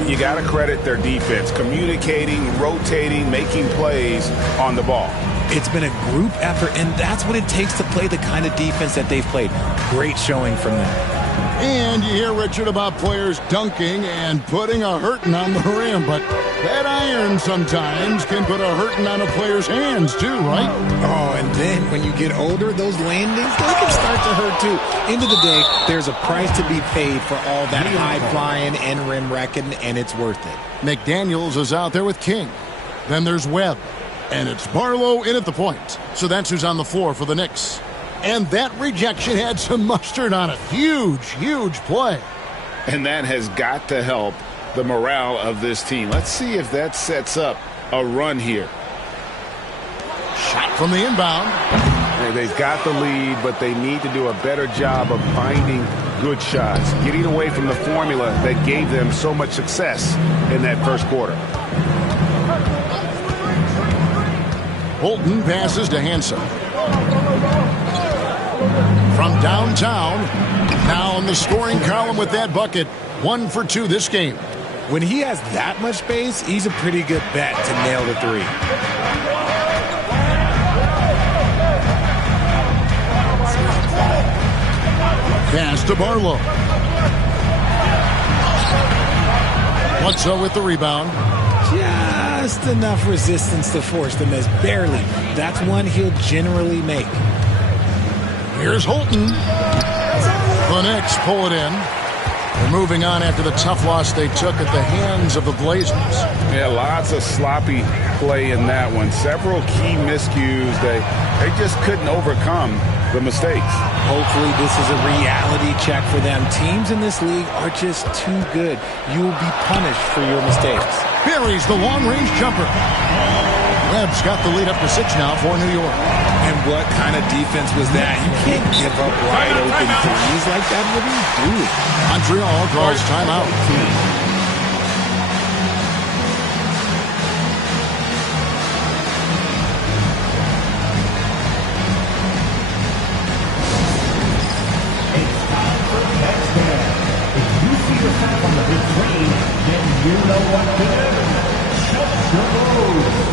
You got to credit their defense, communicating, rotating, making plays on the ball. It's been a group effort, and that's what it takes to play the kind of defense that they've played. Great showing from them. And you hear, Richard, about players dunking and putting a hurting on the rim, but that iron sometimes can put a hurting on a player's hands too, right? Oh, and then when you get older, those landings, they can start to hurt too. End of the day, there's a price to be paid for all that high-flying and rim wrecking, and it's worth it. McDaniels is out there with King. Then there's Webb. And it's Barlow in at the point. So that's who's on the floor for the Knicks. And that rejection had some mustard on it. Huge, huge play. And that has got to help the morale of this team. Let's see if that sets up a run here. Shot from the inbound. And they've got the lead, but they need to do a better job of finding good shots, getting away from the formula that gave them so much success in that first quarter. Bolton passes to Hansen. From downtown, now in the scoring column with that bucket. 1 for 2 this game. When he has that much space, he's a pretty good bet to nail the three. Pass to Barlow. Bledsoe with the rebound. Just enough resistance to force the miss. Barely. That's one he'll generally make. Here's Holton. The Knicks pull it in. They're moving on after the tough loss they took at the hands of the Blazers. Yeah, lots of sloppy play in that one. Several key miscues. They just couldn't overcome the mistakes. Hopefully this is a reality check for them. Teams in this league are just too good. You will be punished for your mistakes. Buries the long-range jumper. Webb's got the lead up to 6 now for New York. And what kind of defense was that? You can't give up wide open threes like that. What are you doing? Montreal draws timeout. It's time for touchdown. If you see yourself on the big screen, then you know what to do. Shut the road.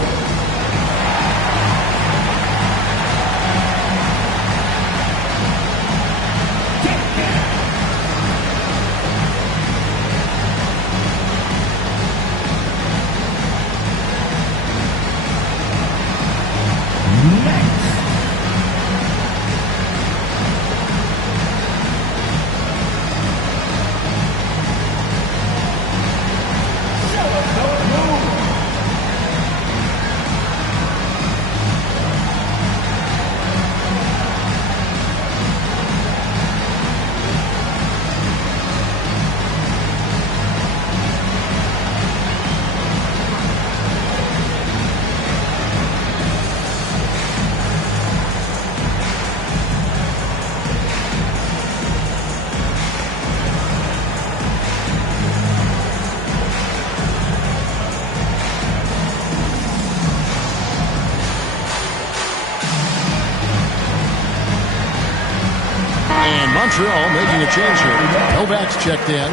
Montreal making a change here. Novak's checked in.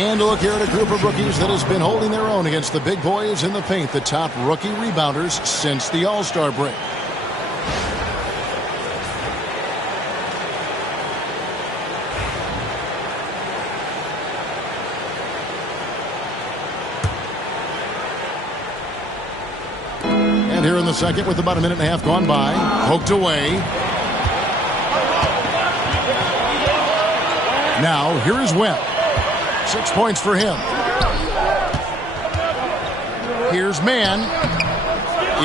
And a look here at a group of rookies that has been holding their own against the big boys in the paint, the top rookie rebounders since the All-Star break. And here in the second with about a minute and a half gone by, poked away. Now, here is Webb. 6 points for him. Here's Mann.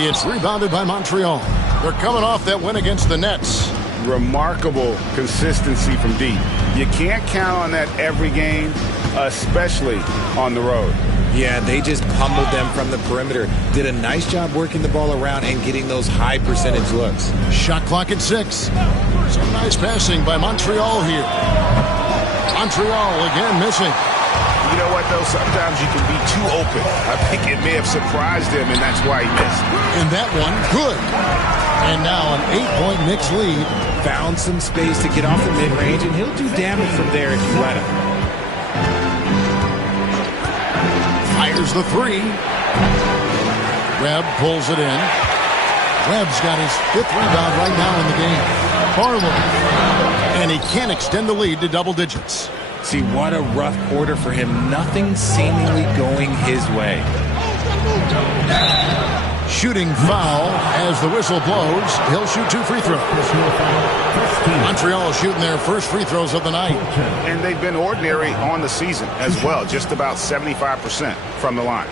It's rebounded by Montreal. They're coming off that win against the Nets. Remarkable consistency from deep. You can't count on that every game, especially on the road. Yeah, they just pummeled them from the perimeter. Did a nice job working the ball around and getting those high percentage looks. Shot clock at 6. Some nice passing by Montreal here. Montreal again missing. You know what, though? Sometimes you can be too open. I think it may have surprised him, and that's why he missed. And that one, good. And now an 8-point Knicks lead. Found some space to get off the mid-range, and he'll do damage from there if you let him. Fires the 3. Webb pulls it in. Webb's got his 5th rebound right now in the game. Farlow. And he can't extend the lead to double digits. See, what a rough quarter for him. Nothing seemingly going his way. Shooting foul as the whistle blows. He'll shoot 2 free throws. Montreal shooting their first free throws of the night. And they've been ordinary on the season as well. Just about 75% from the line.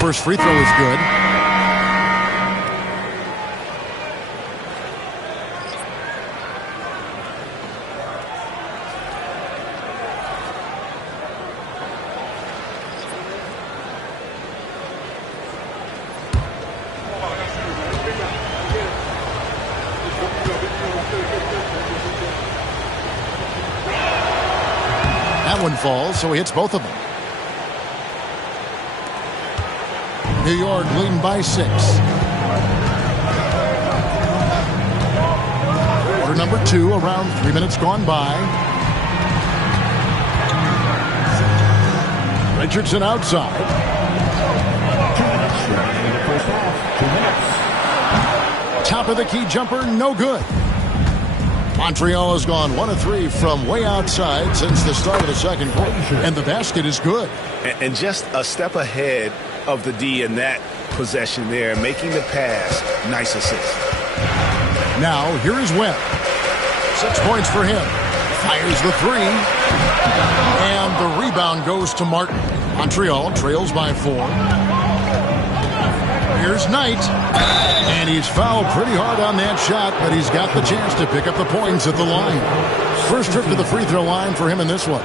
First free throw is good. That one falls, so he hits both of them. New York leading by 6. Quarter number 2, around 3 minutes gone by. Richardson outside. 2 minutes. Top of the key jumper, no good. Montreal has gone 1 of 3 from way outside since the start of the second quarter. And the basket is good. And just a step ahead of the D in that possession there, making the pass. Nice assist. Now, here is Webb. 6 points for him. Fires the 3. And the rebound goes to Martin. Montreal trails by 4. Here's Knight. And he's fouled pretty hard on that shot, but he's got the chance to pick up the points at the line. First trip to the free throw line for him in this one.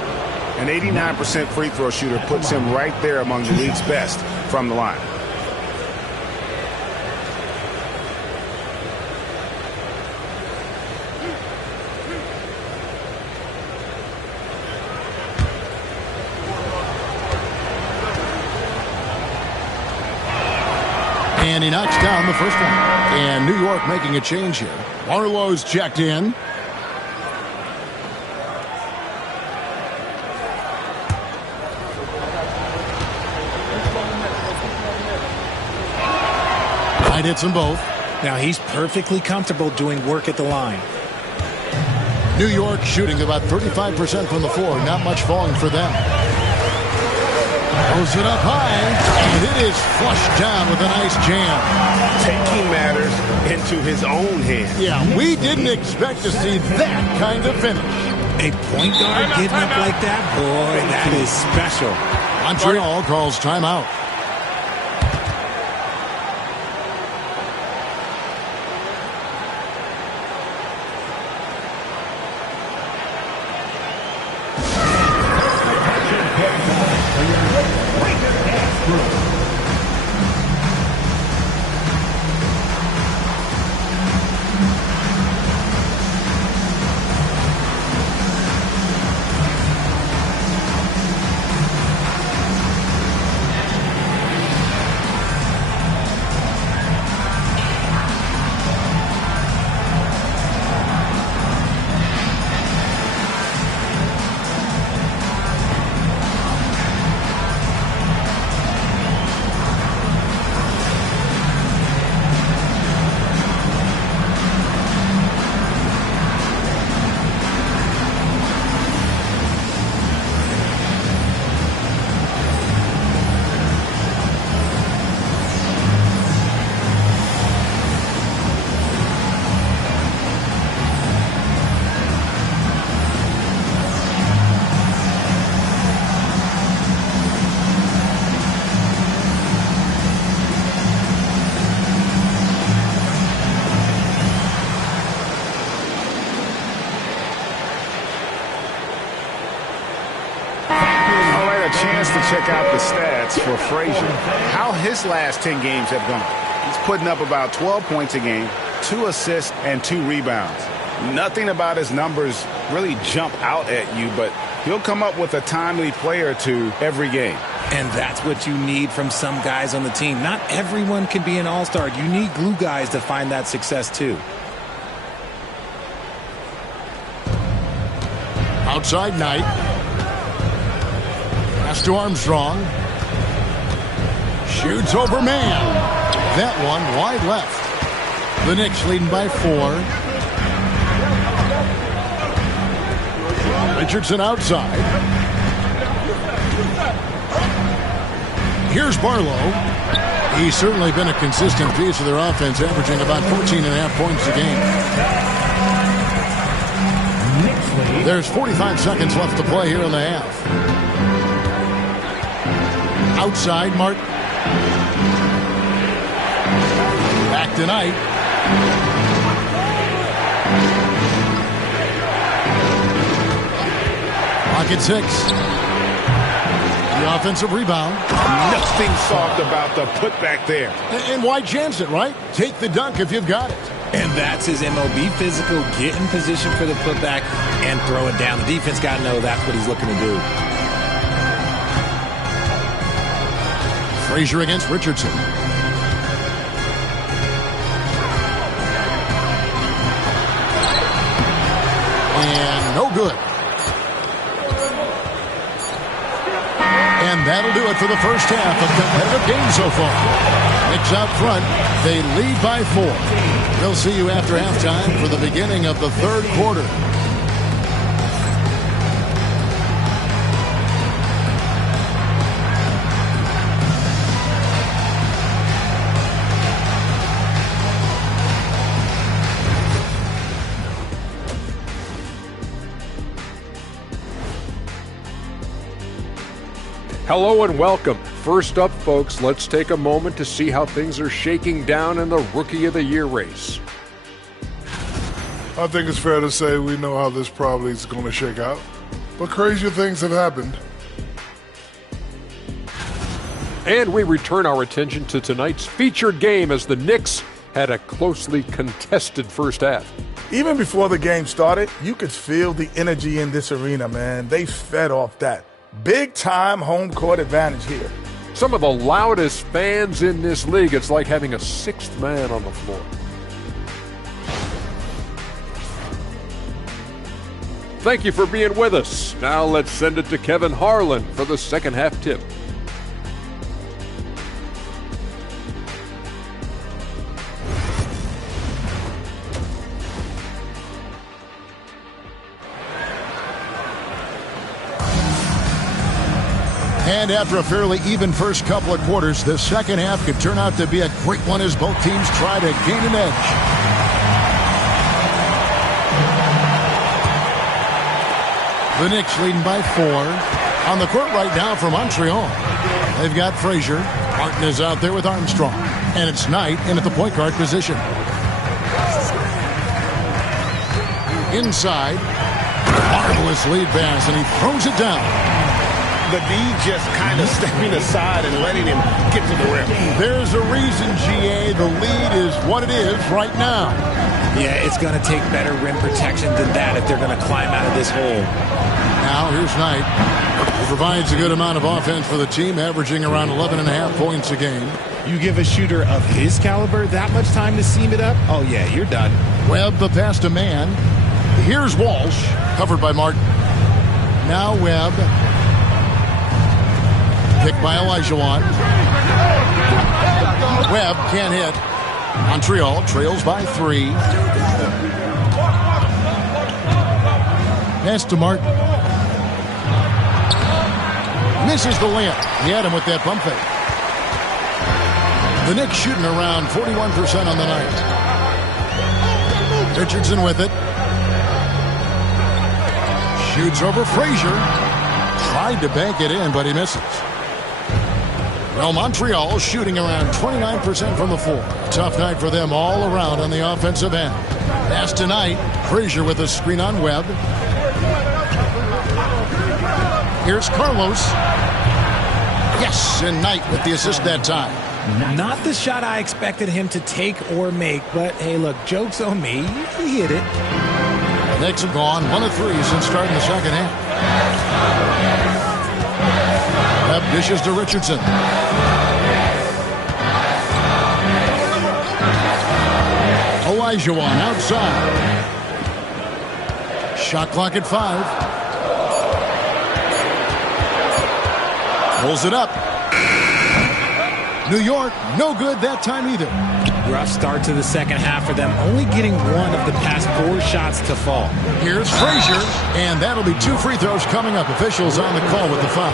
An 89% free throw shooter puts him right there among the league's best from the line. And he knocks down the first one. And New York making a change here. Barlow's checked in. Hits them both. Now he's perfectly comfortable doing work at the line. New York shooting about 35% from the floor. Not much falling for them. Throws it up high, and it is flushed down with a nice jam. Taking matters into his own hands. Yeah, we didn't expect to see that kind of finish. A point guard getting up like that? Boy, that is special. Montreal calls timeout. wants to check out the stats for Frazier. How his last 10 games have gone. He's putting up about 12 points a game, 2 assists, and 2 rebounds. Nothing about his numbers really jump out at you, but he'll come up with a timely play or two every game. And that's what you need from some guys on the team. Not everyone can be an all-star. You need glue guys to find that success too. Outside Knight. Pass to Armstrong. Shoots over man. That one wide left. The Knicks leading by 4. Richardson outside. Here's Barlow. He's certainly been a consistent piece of their offense, averaging about 14.5 points a game. There's 45 seconds left to play here in the half. Outside, Martin. Back to Knight. Pocket 6. The offensive rebound. Nothing soft about the putback there. And why chance it, right? Take the dunk if you've got it. And that's his MO. Be physical, get in position for the putback, and throw it down. The defense got to know that's what he's looking to do. Frazier against Richardson. And no good. And that'll do it for the first half of competitive game so far. Knicks out front. They lead by 4. We'll see you after halftime for the beginning of the third quarter. Hello and welcome. First up, folks, let's take a moment to see how things are shaking down in the Rookie of the Year race. I think it's fair to say we know how this probably is going to shake out, but crazier things have happened. And we return our attention to tonight's featured game as the Knicks had a closely contested first half. Even before the game started, you could feel the energy in this arena, man. They fed off that. Big-time home court advantage here. Some of the loudest fans in this league. It's like having a sixth man on the floor. Thank you for being with us. Now let's send it to Kevin Harlan for the second half tip. And after a fairly even first couple of quarters, the second half could turn out to be a great one as both teams try to gain an edge. The Knicks leading by 4. On the court right now for Montreal, they've got Frazier. Martin is out there with Armstrong. And it's Knight in at the point guard position. Inside. Marvelous lead pass, and he throws it down. The D just kind of stepping aside and letting him get to the rim. There's a reason, GA, the lead is what it is right now. Yeah, it's going to take better rim protection than that if they're going to climb out of this hole. Now, here's Knight. He provides a good amount of offense for the team, averaging around 11.5 points a game. You give a shooter of his caliber that much time to seam it up? Oh, yeah, you're done. Webb, the pass to man. Here's Walsh, covered by Martin. Now Webb. Picked by Olajuwon. Webb can't hit. Montreal trails by 3. Pass to Martin. Misses the layup. He had him with that pump fake. The Knicks shooting around 41% on the night. Richardson with it. Shoots over Frazier. Tried to bank it in, but he misses. Well, Montreal shooting around 29% from the floor. Tough night for them all around on the offensive end. Pass tonight. Frazier with a screen on Webb. Here's Carlos. Yes, and Knight with the assist that time. Not the shot I expected him to take or make, but hey, look, joke's on me. He hit it. Knicks have gone 1 of 3 since starting the second half. Webb dishes to Richardson. Olajuwon outside. Shot clock at 5. Pulls it up. New York, no good that time either. Rough start to the second half for them, only getting 1 of the past 4 shots to fall. Here's Frazier, and that'll be 2 free throws coming up. Officials on the call with the foul.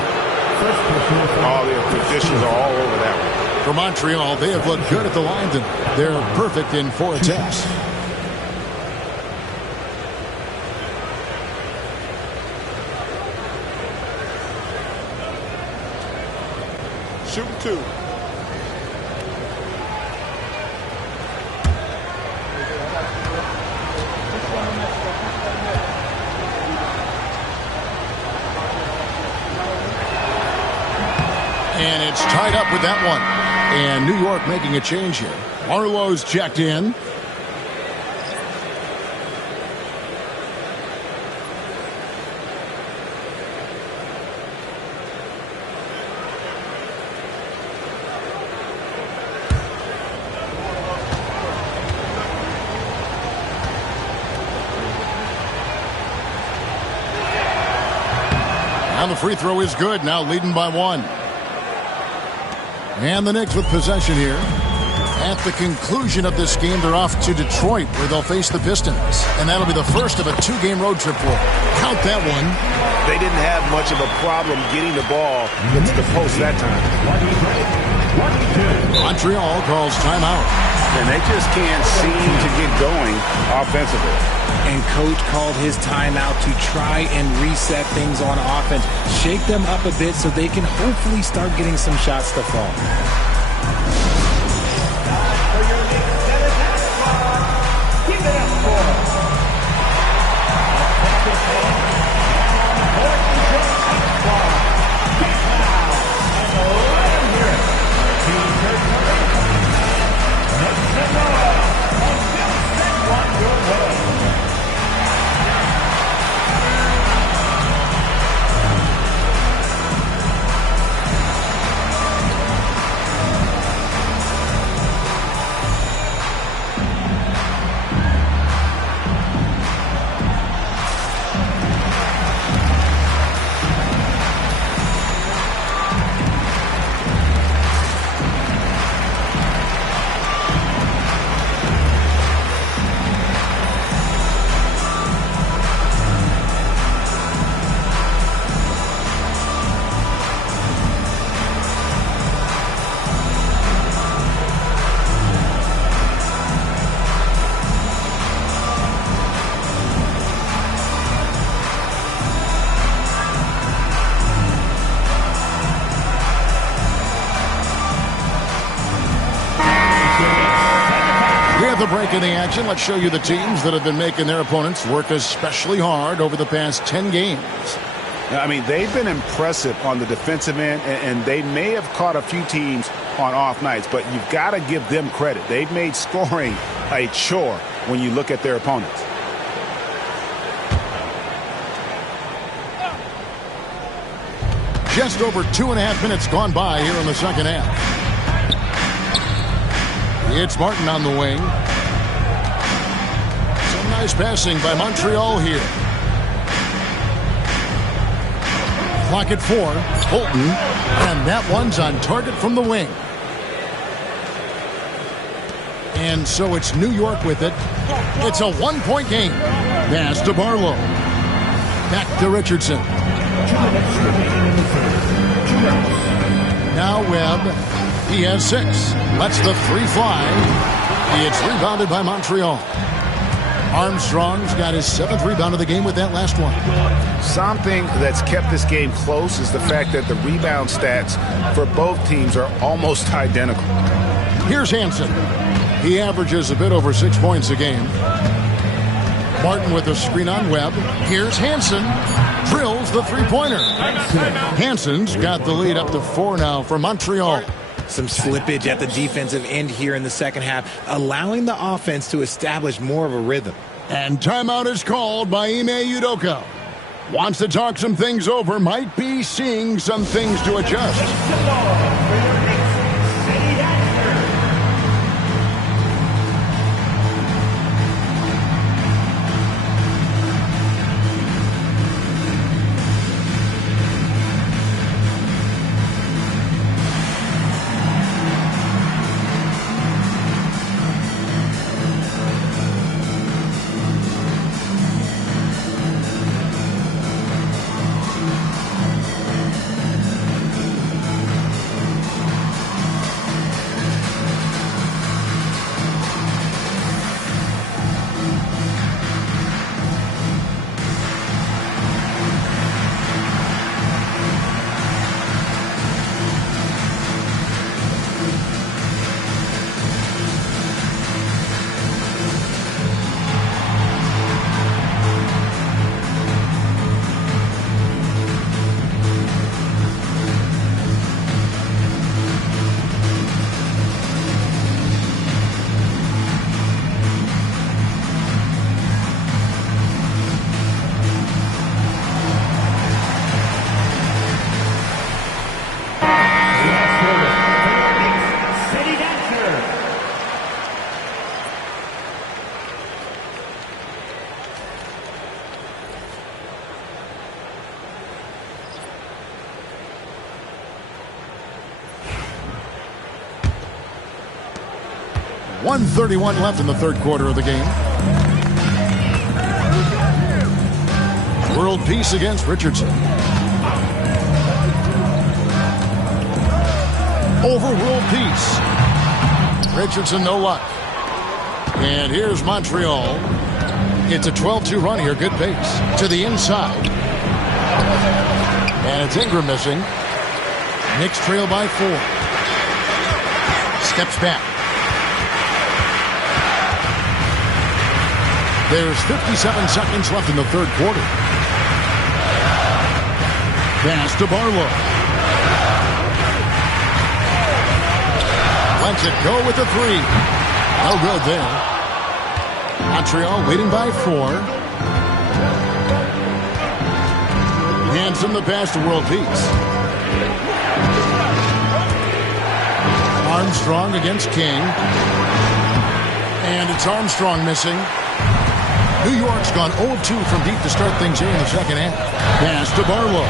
All the officials are all over that one. For Montreal, they have looked good at the line, and they're perfect in 4 attempts. Shooting 2. And it's tied up with that one. And New York making a change here. Arlo's checked in. And the free throw is good. Now leading by 1. And the Knicks with possession here. At the conclusion of this game, they're off to Detroit, where they'll face the Pistons. And that'll be the first of a 2-game road trip for them. Count that one. They didn't have much of a problem getting the ball into the post that time. Montreal calls timeout. And they just can't seem to get going offensively. And coach called his timeout to try and reset things on offense. Shake them up a bit so they can hopefully start getting some shots to fall. Keep it up for The break in the action. Let's show you the teams that have been making their opponents work especially hard over the past 10 games. I mean, they've been impressive on the defensive end, and they may have caught a few teams on off nights, but you've got to give them credit. They've made scoring a chore when you look at their opponents. Just over 2.5 minutes gone by here in the second half. It's Martin on the wing. Some nice passing by Montreal here. Clock at 4. Holton. And that one's on target from the wing. And so it's New York with it. It's a 1-point game. Pass to Barlow. Back to Richardson. Now Webb. He has 6. Lets the 3 fly. It's rebounded by Montreal. Armstrong's got his 7th rebound of the game with that last one. Something that's kept this game close is the fact that the rebound stats for both teams are almost identical. Here's Hansen. He averages a bit over 6 points a game. Martin with a screen on Webb. Here's Hansen. Drills the three-pointer. Hansen's got the lead up to 4 now for Montreal. Some slippage at the defensive end here in the second half, allowing the offense to establish more of a rhythm. And timeout is called by Ime Udoka. Wants to talk some things over, might be seeing some things to adjust. .131 left in the third quarter of the game. World Peace against Richardson. Over World Peace. Richardson, no luck. And here's Montreal. It's a 12-2 run here. Good pace. To the inside. And it's Ingram missing. Knicks trail by 4. Steps back. There's 57 seconds left in the third quarter. Pass to Barlow. Lets it go with the 3. No good there. Montreal waiting by 4. Hands him the pass to World Peace. Armstrong against King. And it's Armstrong missing. New York's gone 0-2 from deep to start things here in the second half. Pass to Barlow.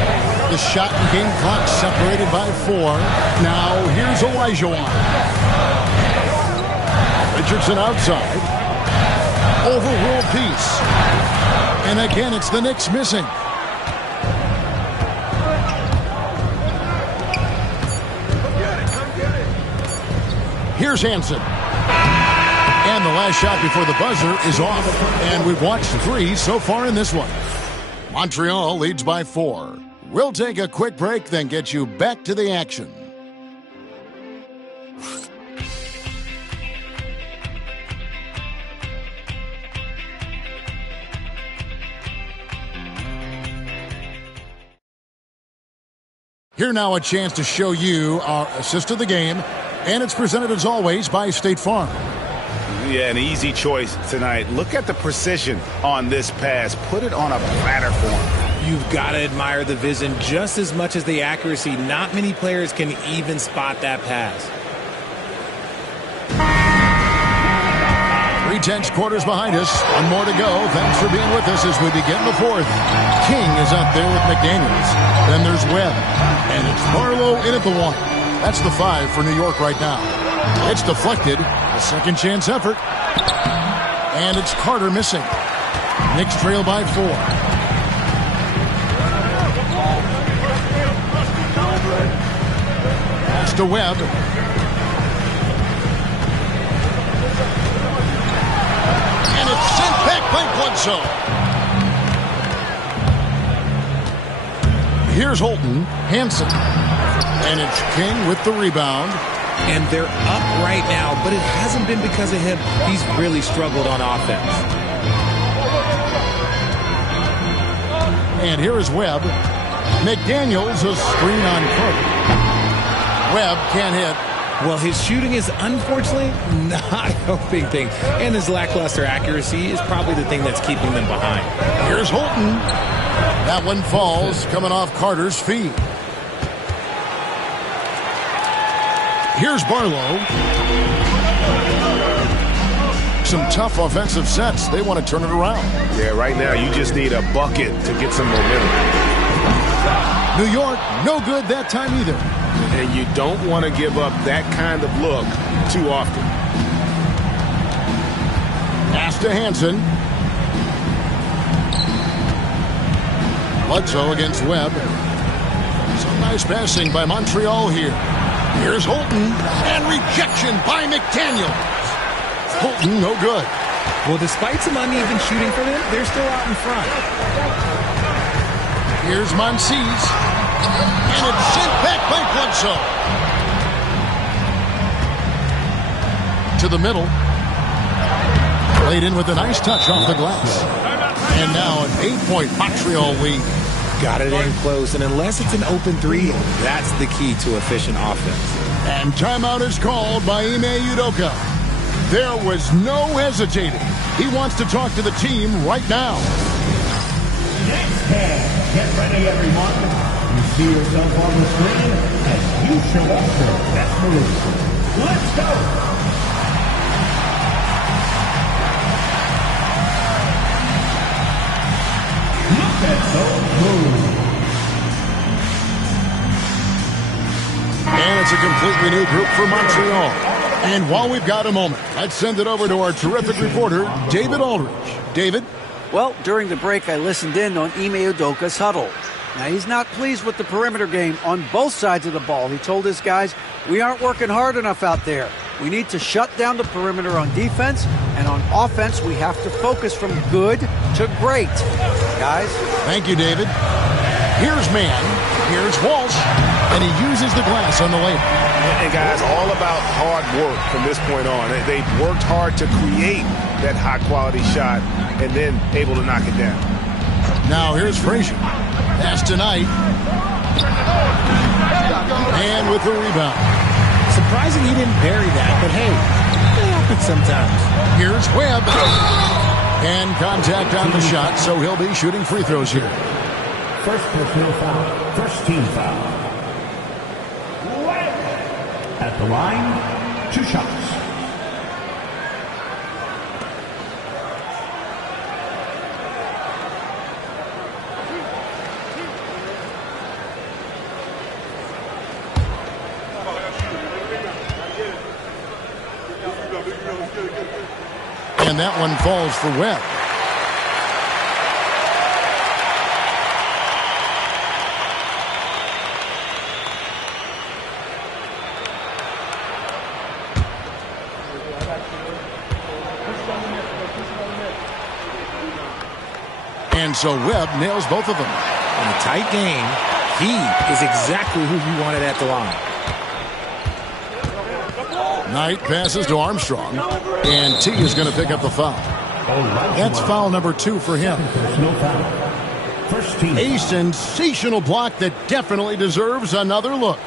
The shot and game clock separated by 4. Now here's Olajuwon. Richardson outside. Over World Peace. And again, it's the Knicks missing. Here's Hansen. And the last shot before the buzzer is off. And we've watched 3 so far in this one. Montreal leads by 4. We'll take a quick break, then get you back to the action. Here now a chance to show you our assist of the game. And it's presented as always by State Farm. Yeah, an easy choice tonight. Look at the precision on this pass. Put it on a platter for him. You've got to admire the vision just as much as the accuracy. Not many players can even spot that pass. 3 quarters behind us. One more to go. Thanks for being with us as we begin the fourth. King is out there with McDaniels. Then there's Webb. And it's Barlow in at the 1. That's the 5 for New York right now. It's deflected. A second chance effort. And it's Carter missing. Knicks trail by 4. Pass to Webb. And it's sent back by Bledsoe. Here's Holton. Hansen. And it's King with the rebound. And they're up right now, but it hasn't been because of him. He's really struggled on offense. And here is Webb. McDaniels a screen on Cook. Webb can't hit. Well, his shooting is unfortunately not helping things. And his lackluster accuracy is probably the thing that's keeping them behind. Here's Holton. That one falls, coming off Carter's feet. Here's Barlow. Some tough offensive sets. They want to turn it around. Yeah, right now you just need a bucket to get some momentum. New York, no good that time either. And you don't want to give up that kind of look too often. Pass to Hansen. Bledsoe against Webb. Some nice passing by Montreal here. Here's Holton. And rejection by McDaniels. Holton, no good. Well, despite some uneven shooting for them, they're still out in front. Here's Monsees. And it's sent back by Bledsoe. To the middle. Played in with a nice touch off the glass. And now an 8-point Montreal lead. Got it in close, and unless it's an open three, that's the key to efficient offense. And timeout is called by Ime Udoka. There was no hesitating. He wants to talk to the team right now. Next half, get ready, everyone. You see yourself on the screen as you show up your best move. Let's go. Look at those moves. And it's a completely new group for Montreal. And while we've got a moment, let's send it over to our terrific reporter, David Aldridge. David? Well, during the break, I listened in on Ime Udoka's huddle. Now, he's not pleased with the perimeter game on both sides of the ball. He told his guys, we aren't working hard enough out there. We need to shut down the perimeter on defense, and on offense, we have to focus from good to great. Guys? Thank you, David. Here's Mann. Here's Walsh. And he uses the glass on the layup. And guys, all about hard work from this point on. They've worked hard to create that high-quality shot and then able to knock it down. Now here's Frazier. Pass tonight. And with the rebound. Surprising he didn't bury that, but hey, it happens sometimes. Here's Webb. And contact on the shot, so he'll be shooting free throws here. First personal foul. First team foul. At the line, 2 shots. And that one falls for Webb. And so Webb nails both of them. In a tight game, he is exactly who you wanted at the line. Knight passes to Armstrong. And T is going to pick up the foul. That's foul number 2 for him. A sensational block that definitely deserves another look.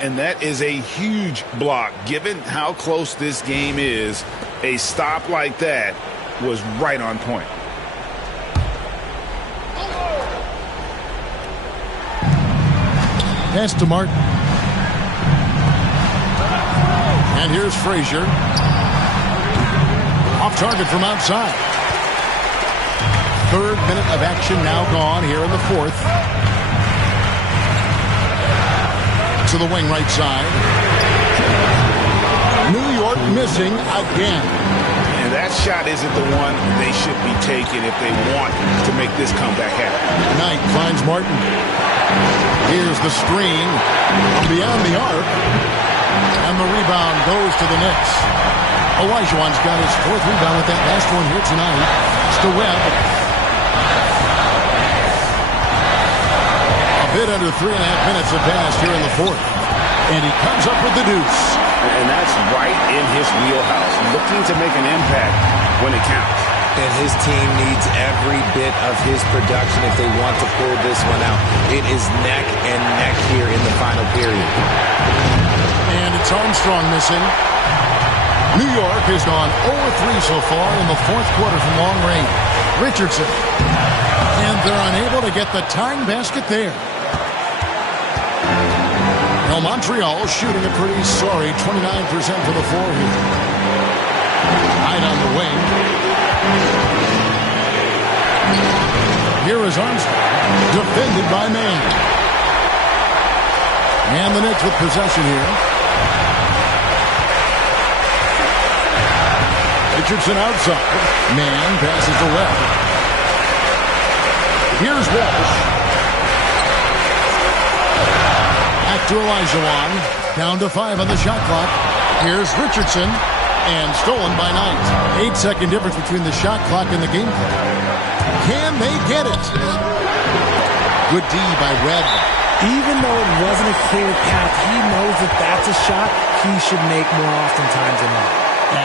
And that is a huge block. Given how close this game is, a stop like that was right on point. Pass to Martin. And here's Frazier. Off target from outside. 3rd minute of action now gone here in the 4th. To the wing right side. New York missing again. And that shot isn't the one they should be taking if they want to make this comeback happen. Knight finds Martin. Here's the screen from beyond the arc. And the rebound goes to the Knicks. Olajuwon's got his 4th rebound with that last one here tonight. It's to Webb. A bit under 3.5 minutes have passed here in the 4th. And he comes up with the deuce. And that's right in his wheelhouse. Looking to make an impact when it counts. And his team needs every bit of his production if they want to pull this one out. It is neck and neck here in the final period. And it's Armstrong missing. New York has gone 0-3 so far in the fourth quarter from long range. Richardson. And they're unable to get the tying basket there. Well, Montreal shooting a pretty sorry 29% for the floor here. Hyde on the wing. Here is Armstrong, defended by Mann. And the Knicks with possession here. Richardson outside. Mann passes to left. Here's Walsh. Back to Olajuwon. Down to 5 on the shot clock. Here's Richardson. And stolen by Knight. 8-second difference between the shot clock and the game clock. Can they get it? Good D by Webb. Even though it wasn't a clear path, he knows that that's a shot he should make more oftentimes than not.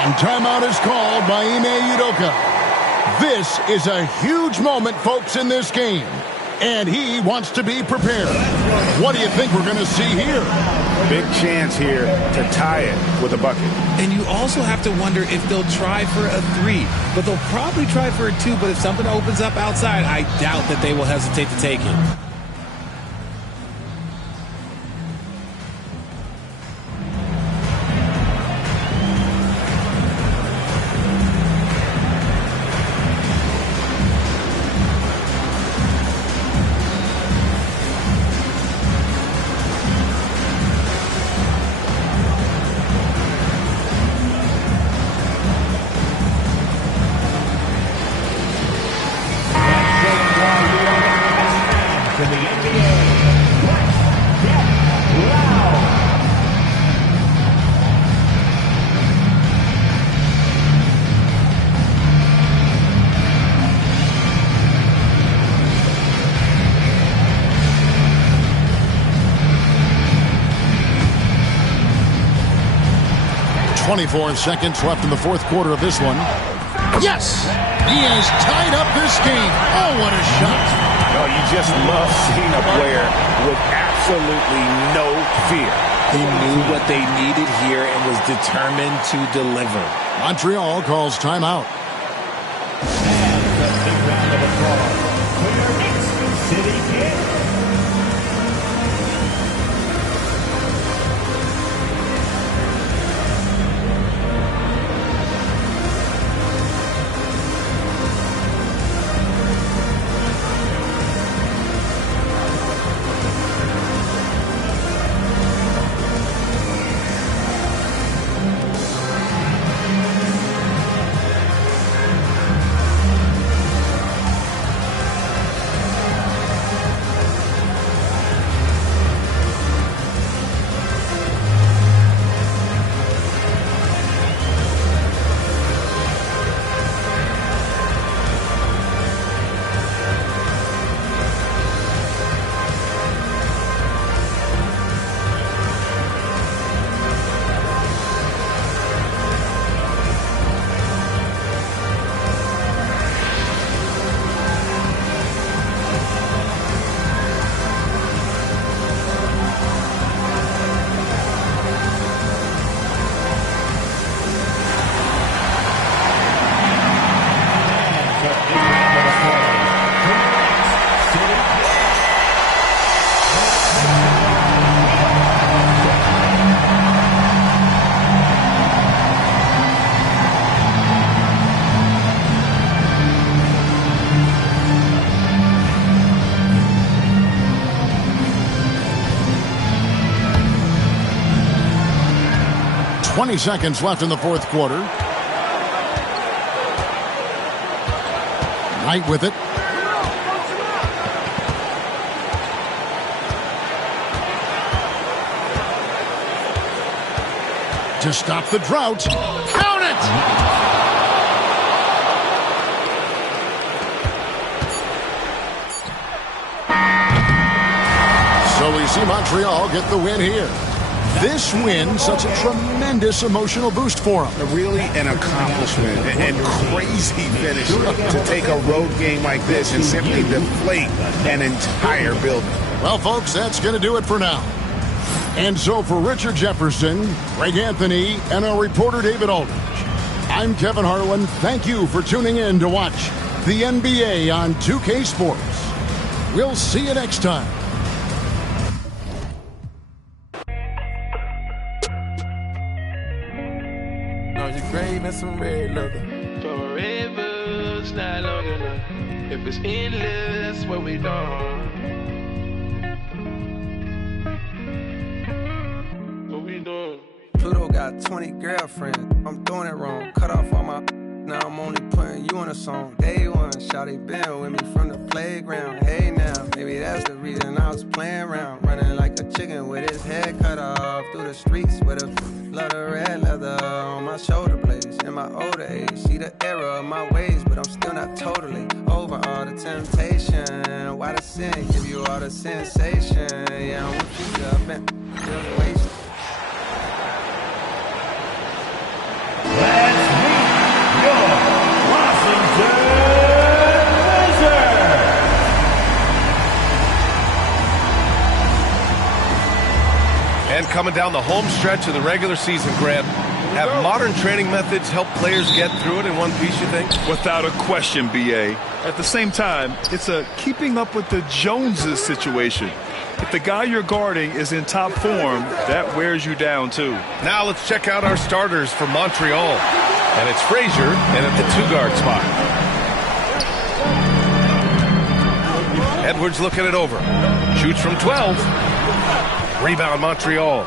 And timeout is called by Ime Udoka. This is a huge moment, folks, in this game. And he wants to be prepared. What do you think we're going to see here? Big chance here to tie it with a bucket. And you also have to wonder if they'll try for a 3. But they'll probably try for a 2. But if something opens up outside, I doubt that they will hesitate to take it. .24 seconds left in the fourth quarter of this one. Yes! He has tied up this game. Oh, what a shot. Oh, you just love seeing a player with absolutely no fear. He knew what they needed here and was determined to deliver. Montreal calls timeout. And the big round of applause for your Knicks City Kid. .20 seconds left in the fourth quarter. Knight with it. To stop the drought. Count it! So we see Montreal get the win here. This win, such a tremendous emotional boost for them. Really an accomplishment and crazy finish to take a road game like this and simply deflate an entire building. Well, folks, that's going to do it for now. And so for Richard Jefferson, Greg Anthony, and our reporter David Aldridge, I'm Kevin Harlan. Thank you for tuning in to watch the NBA on 2K Sports. We'll see you next time. Craving some red leather. Forever's not long enough. If it's endless, what we done? What we doing? Pluto got 20 girlfriends. I'm doing it wrong. Cut off all my. Now I'm only putting you in a song. Day one, shawty been with me from the playground. Hey now, maybe that's the reason I was playing around. Running like a chicken with his head cut off. Through the streets with a lot of red leather on my shoulder blades. In my older age, see the error of my ways, but I'm still not totally over all the temptation. Why the sin give you all the sensation? Yeah, I'm with you, I've been just wasted. Let's meet your Washington Wizards. And coming down the home stretch of the regular season, Grant, have modern training methods helped players get through it in one piece, you think? Without a question, B.A. At the same time, it's a keeping up with the Joneses situation. If the guy you're guarding is in top form, that wears you down, too. Now let's check out our starters for Montreal. And it's Frazier in at the two-guard spot. Edwards looking it over. Shoots from 12. Rebound, Montreal.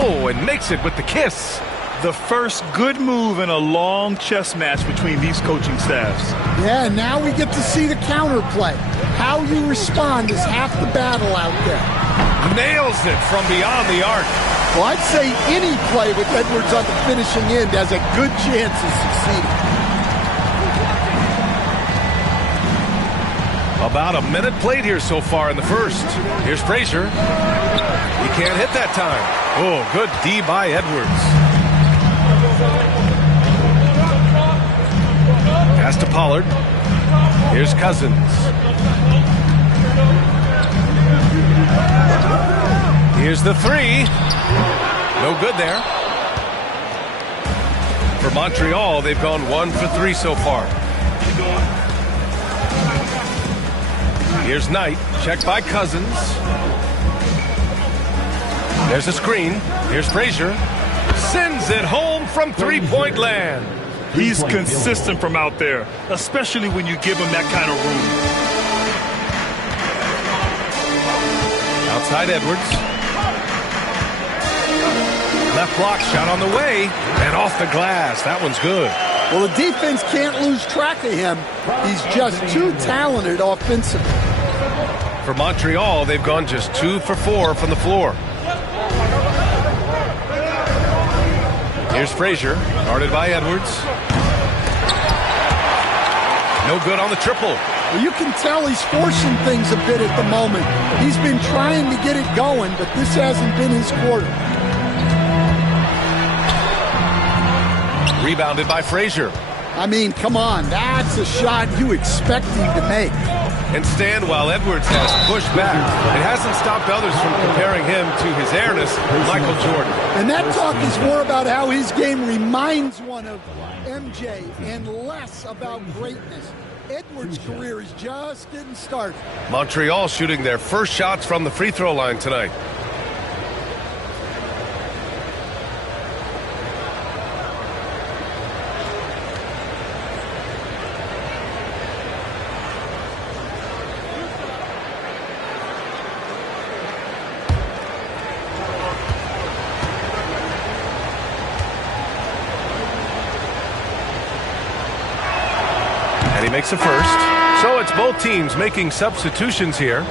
Oh, and makes it with the kiss. The first good move in a long chess match between these coaching staffs. Yeah, now we get to see the counterplay. How you respond is half the battle out there. Nails it from beyond the arc. Well, I'd say any play with Edwards on the finishing end has a good chance of succeeding. About a minute played here so far in the first. Here's Frazier. He can't hit that time. Oh, good D by Edwards. Pass to Pollard. Here's Cousins. Here's the three. No good there. For Montreal, they've gone 1 for 3 so far. Here's Knight. Checked by Cousins. There's a screen. Here's Frazier. Sends it home from three-point land. He's consistent from out there, especially when you give him that kind of room. Outside Edwards. Left block shot on the way and off the glass. That one's good. Well, the defense can't lose track of him. He's just too talented offensively. For Montreal, they've gone just 2 for 4 from the floor. Here's Frazier, guarded by Edwards. No good on the triple. Well, you can tell he's forcing things a bit at the moment. He's been trying to get it going, but this hasn't been his quarter. Rebounded by Frazier. I mean, come on, that's a shot you expect him to make. And stand while Edwards has pushed back. It hasn't stopped others from comparing him to his airness, Michael Jordan. And that talk is more about how his game reminds one of MJ and less about greatness. Edwards' career is just getting started. Montreal shooting their first shots from the free throw line tonight. And he makes a first. So it's both teams making substitutions here.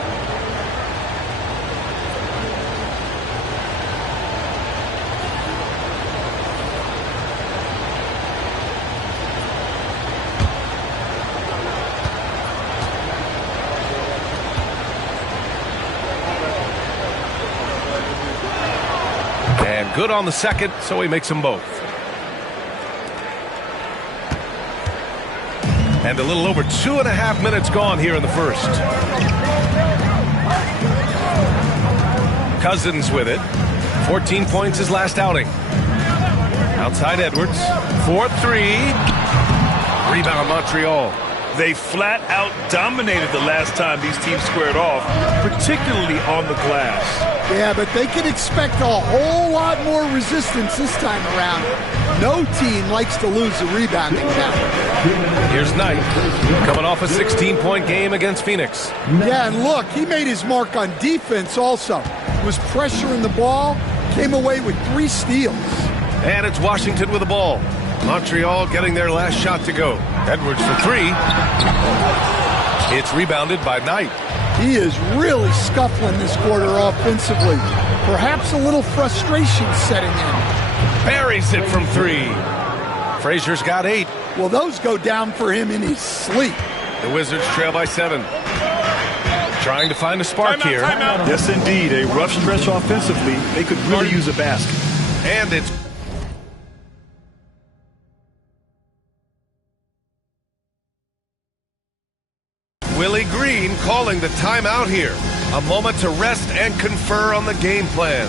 Good on the second, so he makes them both. And a little over 2.5 minutes gone here in the first. Cousins with it. 14 points his last outing. Outside Edwards. 4-3. Rebound Montreal. They flat out dominated the last time these teams squared off, particularly on the glass. Yeah, but they can expect a whole lot more resistance this time around. No team likes to lose a rebounding battle. Here's Knight, coming off a 16-point game against Phoenix. Yeah, and look, he made his mark on defense also. Was pressuring the ball, came away with 3 steals. And it's Washington with the ball. Montreal getting their last shot to go. Edwards for 3. It's rebounded by Knight. He is really scuffling this quarter offensively. Perhaps a little frustration setting in. Buries it from 3. Frazier's got 8. Well, those go down for him in his sleep. The Wizards trail by 7. Trying to find a spark here. Yes, indeed. A rough stretch offensively. They could really use a basket. And it's Willie Green calling the timeout here. A moment to rest and confer on the game plan.